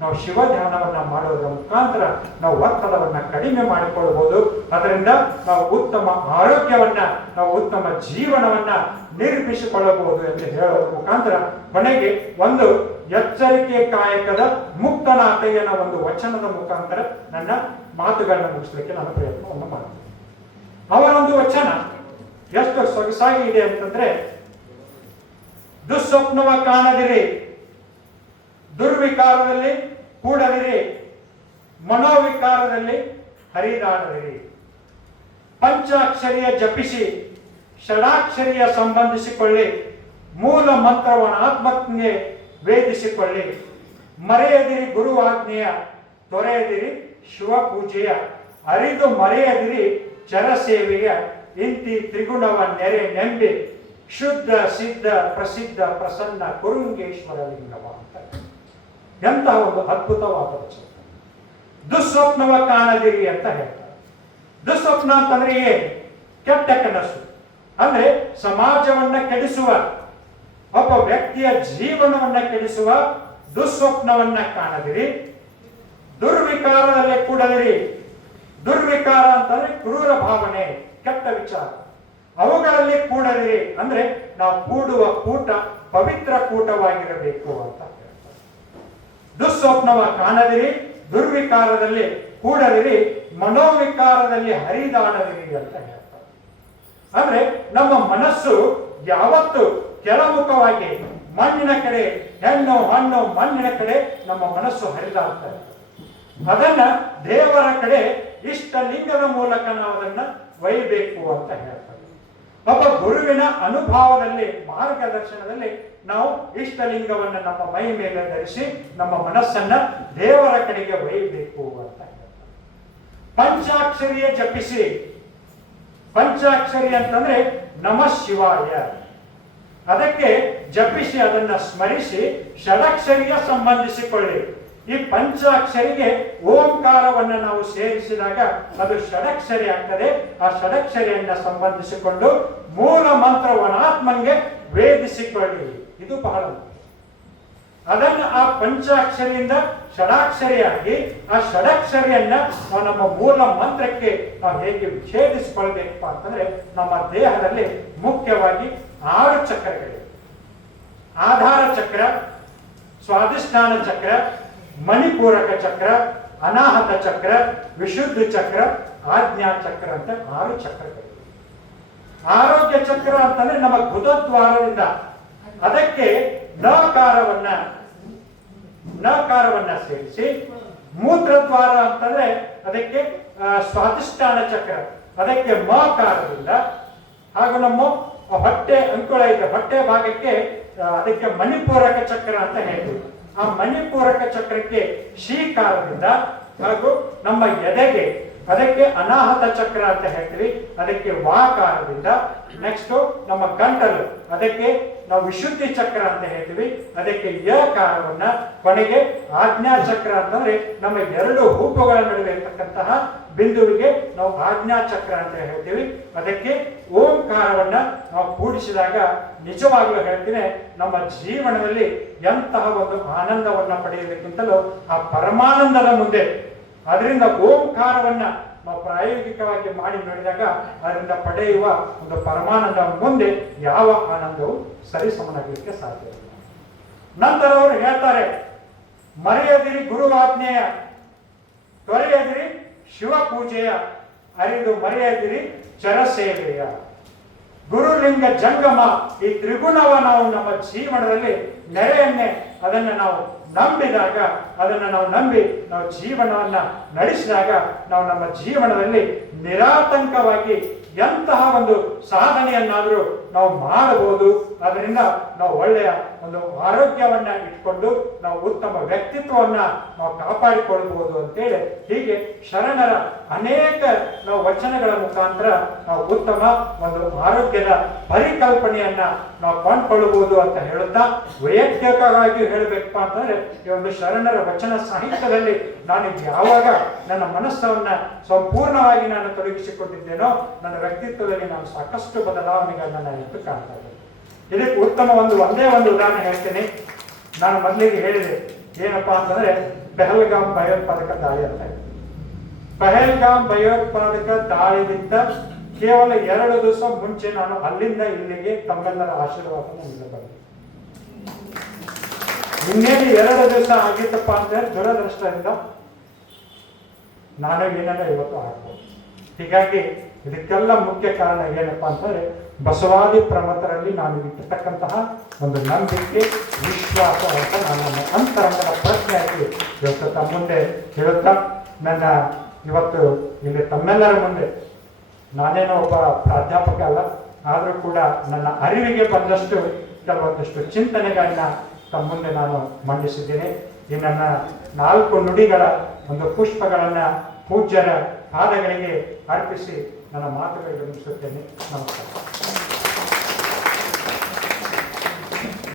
ನಾವು ಶಿವಧ್ಯಾನವನ್ನ ಮಾಡೋದ್ರ ಮುಖಾಂತರ ನಾವು ಒತ್ತಡವನ್ನ ಕಡಿಮೆ ಮಾಡಿಕೊಳ್ಬಹುದು. ಅದರಿಂದ ನಾವು ಉತ್ತಮ ಆರೋಗ್ಯವನ್ನ, ನಾವು ಉತ್ತಮ ಜೀವನವನ್ನ ನಿರ್ಮಿಸಿಕೊಳ್ಳಬಹುದು ಎಂದು ಹೇಳೋದ್ರ ಮುಖಾಂತರ ಕೊನೆಗೆ ಒಂದು ಎಚ್ಚರಿಕೆ ಕಾಯಕದ ಮುಕ್ತನಾಥಯ್ಯನ ಒಂದು ವಚನದ ಮುಖಾಂತರ ನನ್ನ ಮಾತುಗಳನ್ನ ಮುಗಿಸ್ಲಿಕ್ಕೆ ನಾನು ಪ್ರಯತ್ನವನ್ನು ಮಾಡ್ತೀನಿ. ಅವರೊಂದು ವಚನ ಎಷ್ಟು ಸೊಗಸಾಗಿ ಇದೆ ಅಂತಂದ್ರೆ, ದುಸ್ವಪ್ನವ ಕಾಣದಿರಿ, ದುರ್ವಿಕಾರದಲ್ಲಿ ಕೂಡದಿರಿ, ಮನೋವಿಕಾರದಲ್ಲಿ ಹರಿದಾಡದಿರಿ, ಪಂಚಾಕ್ಷರಿಯ ಜಪಿಸಿ ಷಡಾಕ್ಷರಿಯ ಸಂಬಂಧಿಸಿಕೊಳ್ಳಿ, ಮೂಲ ಮಂತ್ರವನ್ನು ಆತ್ಮಜ್ಞೆ ವೇದಿಸಿಕೊಳ್ಳಿ, ಮರೆಯದಿರಿ ಗುರುವಾಜ್ಞೆಯ, ತೊರೆಯದಿರಿ ಶಿವ ಪೂಜೆಯ, ಅರಿದು ಮರೆಯದಿರಿ ಚರಸೇವೆಯ, ಇಂತಿ ತ್ರಿಗುಣವ ನೆರೆ ನೆಂಬಿ ಶುದ್ಧ ಸಿದ್ಧ ಪ್ರಸಿದ್ಧ ಪ್ರಸನ್ನ ಕುರುಂಗೇಶ್ವರ ಲಿಂಗವ ಅಂತ. ಎಂತಹ ಒಂದು ಅದ್ಭುತವಾದ ವಚನ. ದುಸ್ವಪ್ನವ ಕಾಣದಿರಿ ಅಂತ ಹೇಳ್ತಾರೆ. ದುಸ್ವಪ್ನ ಅಂತಂದ್ರೆ ಏನು? ಕೆಟ್ಟ ಕನಸು, ಅಂದ್ರೆ ಸಮಾಜವನ್ನ ಕೆಡಿಸುವ, ಒಬ್ಬ ವ್ಯಕ್ತಿಯ ಜೀವನವನ್ನ ಕೆಡಿಸುವ ದುಸ್ವಪ್ನವನ್ನ ಕಾಣದಿರಿ, ದುರ್ವಿಕಾರದಲ್ಲೇ ಕೂಡದಿರಿ. ದುರ್ವಿಕಾರ ಅಂತಂದ್ರೆ ಕ್ರೂರ ಭಾವನೆ, ಕೆಟ್ಟ ವಿಚಾರ, ಅವುಗಳಲ್ಲಿ ಕೂಡದಿರಿ. ಅಂದ್ರೆ ನಾವು ಕೂಡುವ ಕೂಟ ಪವಿತ್ರ ಕೂಟವಾಗಿರಬೇಕು ಅಂತ ಹೇಳ್ತಾರೆ. ದುಸ್ವಪ್ನವ ಕಾಣದಿರಿ, ದುರ್ವಿಕಾರದಲ್ಲಿ ಕೂಡದಿರಿ, ಮನೋವಿಕಾರದಲ್ಲಿ ಹರಿದಾಡದಿರಿ ಅಂತ ಹೇಳ್ತಾರೆ. ಅಂದ್ರೆ ನಮ್ಮ ಮನಸ್ಸು ಯಾವತ್ತು ಕೆಳಮುಖವಾಗಿ ಮಣ್ಣಿನ ಕಡೆ, ಹೆಣ್ಣು ಹಣ್ಣು ಮಣ್ಣಿನ ಕಡೆ ನಮ್ಮ ಮನಸ್ಸು ಹರಿದಾಡ್ತಾ ಇದೆ. ಅದನ್ನ ದೇವರ ಕಡೆ ಇಷ್ಟ ಲಿಂಗದ ಮೂಲಕ ನಾವು ಅದನ್ನ ಒಯ್ಯಬೇಕು ಅಂತ ಹೇಳ್ತಾರೆ. ಒಬ್ಬ ಗುರುವಿನ ಅನುಭವದಲ್ಲಿ ಮಾರ್ಗದರ್ಶನದಲ್ಲಿ ನಾವು ಇಷ್ಟಲಿಂಗವನ್ನು ನಮ್ಮ ಮೈ ಮೇಲೆ ಧರಿಸಿ ನಮ್ಮ ಮನಸ್ಸನ್ನ ದೇವರ ಕಡೆಗೆ ಒಯ್ಯಬೇಕು ಅಂತ ಹೇಳ್ತಾರೆ. ಪಂಚಾಕ್ಷರಿಯ ಜಪಿಸಿ. ಪಂಚಾಕ್ಷರಿ ಅಂತಂದ್ರೆ ನಮಃ ಶಿವಾಯ. ಅದಕ್ಕೆ ಜಪಿಸಿ ಅದನ್ನ ಸ್ಮರಿಸಿ ಷಡಕ್ಷರಿಯ ಸಂಬಂಧಿಸಿಕೊಳ್ಳಿ. ಈ ಪಂಚಾಕ್ಷರಿಗೆ ಓಂಕಾರವನ್ನು ನಾವು ಸೇರಿಸಿದಾಗ ಅದು ಷಡಕ್ಷರಿ ಆಗ್ತದೆ. ಆ ಷಡಕ್ಷರಿಯನ್ನ ಸಂಬಂಧಿಸಿಕೊಂಡು ಮೂಲ ಮಂತ್ರವನಾತ್ಮನ್ಗೆ ವೇದಿಸಿಕೊಳ್ಳಿ. ಇದು ಬಹಳ ಮುಖ್ಯ. ಅದನ್ನು ಆ ಪಂಚಾಕ್ಷರಿಯಿಂದ ಷಡಾಕ್ಷರಿಯಾಗಿ ಆ ಷಡಕ್ಷರಿಯನ್ನ ನಾವು ನಮ್ಮ ಮೂಲ ಮಂತ್ರಕ್ಕೆ ನಾವು ಹೇಗೆ ಛೇದಿಸಿಕೊಳ್ಬೇಕಪ್ಪ ಅಂತಂದ್ರೆ ನಮ್ಮ ದೇಹದಲ್ಲಿ ಮುಖ್ಯವಾಗಿ 6 ಚಕ್ರಗಳಿವೆ. ಆಧಾರ ಚಕ್ರ, ಸ್ವಾಧಿಷ್ಠಾನ ಚಕ್ರ, ಮಣಿಪೂರಕ ಚಕ್ರ, ಅನಾಹತ ಚಕ್ರ, ವಿಶುದ್ಧ ಚಕ್ರ, ಆಜ್ಞಾ ಚಕ್ರ ಅಂತ 6 ಚಕ್ರಗಳಿವೆ. ಆರೋಗ್ಯ ಚಕ್ರ ಅಂತಂದ್ರೆ ನಮ್ಮ ಗುದದ್ವಾರದಿಂದ ಅದಕ್ಕೆ ನಕಾರವನ್ನ ಸೇರಿಸಿ, ಮೂತ್ರದ್ವಾರ ಅಂತಂದ್ರೆ ಅದಕ್ಕೆ ಸ್ವಾಧಿಷ್ಠಾನ ಚಕ್ರ, ಅದಕ್ಕೆ ಮಕಾರದಿಂದ, ಹಾಗೂ ನಮ್ಮ ಹೊಟ್ಟೆ ಅಂಕುಳ ಇದೆ ಹೊಟ್ಟೆ ಭಾಗಕ್ಕೆ ಅದಕ್ಕೆ ಮಣಿಪೂರಕ ಚಕ್ರ ಅಂತ ಹೇಳ್ತೀವಿ. ಆ ಮಣಿಪೂರಕ ಚಕ್ರಕ್ಕೆ ಶೀಕಾರದಿಂದ, ಹಾಗೂ ನಮ್ಮ ಎದೆಗೆ ಅದಕ್ಕೆ ಅನಾಹತ ಚಕ್ರ ಅಂತ ಹೇಳ್ತೀವಿ, ಅದಕ್ಕೆ ವಾಕಾರದಿಂದ. ನೆಕ್ಸ್ಟ್ ನಮ್ಮ ಗಂಟಲು ಅದಕ್ಕೆ ನಾವು ವಿಶುದ್ಧಿ ಚಕ್ರ ಅಂತ ಹೇಳ್ತೀವಿ, ಅದಕ್ಕೆ ಯಕಾರವನ್ನ. ಕೊನೆಗೆ ಆಜ್ಞಾ ಚಕ್ರ ಅಂತಂದ್ರೆ ನಮ್ಮ 2 ಹುಬ್ಬುಗಳ ನಡುವೆ ಇರ್ತಕ್ಕಂತಹ ಬಿಂದುವಿಗೆ ನಾವು ಆಜ್ಞಾ ಚಕ್ರ ಅಂತ ಹೇಳ್ತೀವಿ. ಅದಕ್ಕೆ ಓಂಕಾರವನ್ನ ನಾವು ಕೂಡಿಸಿದಾಗ ನಿಜವಾಗ್ಲೂ ಹೇಳ್ತೀನಿ, ನಮ್ಮ ಜೀವನದಲ್ಲಿ ಎಂತಹ ಒಂದು ಆನಂದವನ್ನ ಪಡೆಯಬೇಕಂತಲೂ ಆ ಪರಮಾನಂದದ ಮುಂದೆ ಅದರಿಂದ ಓಂಕಾರವನ್ನ ನಾವು ಪ್ರಾಯೋಗಿಕವಾಗಿ ಮಾಡಿ ನೋಡಿದಾಗ ಅದರಿಂದ ಪಡೆಯುವ ಒಂದು ಪರಮಾನಂದ ಮುಂದೆ ಯಾವ ಆನಂದವು ಸರಿಸಮನಾಗಲಿಕ್ಕೆ ಸಾಧ್ಯ ಇಲ್ಲ. ನಂತರ ಅವರು ಹೇಳ್ತಾರೆ, ಮರೆಯದಿರಿ ಗುರುವಾಜ್ಞೆಯ, ತೊರೆಯದಿರಿ ಶಿವ ಪೂಜೆಯ, ಅರಿದು ಮರೆಯದಿರಿ ಚರಸೇವೆಯ. ಗುರುಲಿಂಗ ಜಂಗಮ ಈ ತ್ರಿಗುಣವ ನಾವು ನಮ್ಮ ಜೀವನದಲ್ಲಿ ನೆರೆಯನ್ನೇ ಅದನ್ನು ನಾವು ನಂಬಿದಾಗ, ಅದನ್ನು ನಾವು ನಂಬಿ ನಾವು ಜೀವನವನ್ನ ನಡೆಸಿದಾಗ ನಾವು ನಮ್ಮ ಜೀವನದಲ್ಲಿ ನಿರಾತಂಕವಾಗಿ ಎಂತಹ ಒಂದು ಸಾಧನೆಯನ್ನಾದರೂ ನಾವು ಮಾಡಬಹುದು. ಅದರಿಂದ ನಾವು ಒಳ್ಳೆಯ ಒಂದು ಆರೋಗ್ಯವನ್ನ ಇಟ್ಕೊಂಡು ನಾವು ಉತ್ತಮ ವ್ಯಕ್ತಿತ್ವವನ್ನ ನಾವು ಕಾಪಾಡಿಕೊಳ್ಳಬಹುದು ಅಂತೇಳಿ ಹೀಗೆ ಶರಣರ ಅನೇಕ ನಾವು ವಚನಗಳ ಮುಖಾಂತರ ನಾವು ಉತ್ತಮ ಒಂದು ಆರೋಗ್ಯದ ಪರಿಕಲ್ಪನೆಯನ್ನ ನಾವು ಕೊಂಡ್ಕೊಳ್ಳಬಹುದು ಅಂತ ಹೇಳುತ್ತಾ, ವೈಯಕ್ತಿಕವಾಗಿ ಹೇಳಬೇಕಪ್ಪ ಅಂತಂದ್ರೆ ಈ ಒಂದು ಶರಣರ ವಚನ ಸಾಹಿತ್ಯದಲ್ಲಿ ನಾನು ಯಾವಾಗ ನನ್ನ ಮನಸ್ಸನ್ನ ಸಂಪೂರ್ಣವಾಗಿ ನಾನು ತೊಡಗಿಸಿಕೊಂಡಿದ್ದೇನೋ ನನ್ನ ವ್ಯಕ್ತಿತ್ವದಲ್ಲಿ ನಾನು ಸಾಕಷ್ಟು ಬದಲಾವಣೆಗಳನ್ನ ಎದ್ದು ಕಾಣ್ತಾ ಇದ್ದೇನೆ. ಇದಕ್ಕೆ ಉತ್ತಮ ಒಂದೇ ಒಂದು ಉದಾಹರಣೆ ಹೇಳ್ತೇನೆ. ನಾನು ಮೊದಲಿಗೆ ಹೇಳಿದೆ ಏನಪ್ಪಾ ಅಂತಂದ್ರೆ ಪೆಹಲ್ಗಾಮ್ ಭಯೋತ್ಪಾದಕ ದಾಳಿ ಅಂತ. ಪೆಹಲ್ಗಾಮ್ ಭಯೋತ್ಪಾದಕ ದಾಳಿಗಿಂತ ಕೇವಲ 2 ದಿವಸ ಮುಂಚೆ ನಾನು ಅಲ್ಲಿಂದ ಇಲ್ಲಿಗೆ ತಮ್ಮೆಲ್ಲರ ಆಶೀರ್ವಾದವನ್ನು ಬಂದೆ. ಇನ್ನೇನು 2 ದಿವಸ ಆಗಿತ್ತಪ್ಪ ಅಂತಂದ್ರೆ ದುರದೃಷ್ಟದಿಂದ ನಾನು ಏನೆಲ್ಲ ಇವತ್ತು ಆಗ್ಬೋದು. ಹೀಗಾಗಿ ಇದಕ್ಕೆಲ್ಲ ಮುಖ್ಯ ಕಾರಣ ಏನಪ್ಪಾ ಅಂತಂದ್ರೆ ಬಸವಾದಿ ಪ್ರಮತರಲ್ಲಿ ನಾನು ಇಟ್ಟತಕ್ಕಂತಹ ಒಂದು ನಂಬಿಕೆ, ವಿಶ್ವಾಸ ಅಂತ ನಾನು ನನ್ನ ಅಂತರಂಗದ ಪ್ರಜ್ಞೆಯಾಗಿ ಇವತ್ತು ತಮ್ಮ ಮುಂದೆ ಹೇಳುತ್ತಾ, ನನ್ನ ಇವತ್ತು ಇಲ್ಲಿ ತಮ್ಮೆಲ್ಲರ ಮುಂದೆ ನಾನೇನೋ ಒಬ್ಬ ಪ್ರಾಧ್ಯಾಪಕ ಅಲ್ಲ, ಆದರೂ ಕೂಡ ನನ್ನ ಅರಿವಿಗೆ ಬಂದಷ್ಟು ಕೆಲವೊಂದಷ್ಟು ಚಿಂತನೆಗಳನ್ನ ತಮ್ಮ ಮುಂದೆ ನಾನು ಮಂಡಿಸಿದ್ದೇನೆ. ಈ ನನ್ನ 4 ನುಡಿಗಳ ಒಂದು ಪುಷ್ಪಗಳನ್ನ ಪೂಜ್ಯರ ಪಾದಗಳಿಗೆ ಅರ್ಪಿಸಿ ನನ್ನ ಮಾತುಗಳಿಗೆ ಮುಗಿಸುತ್ತೇನೆ. ನಮಸ್ಕಾರ.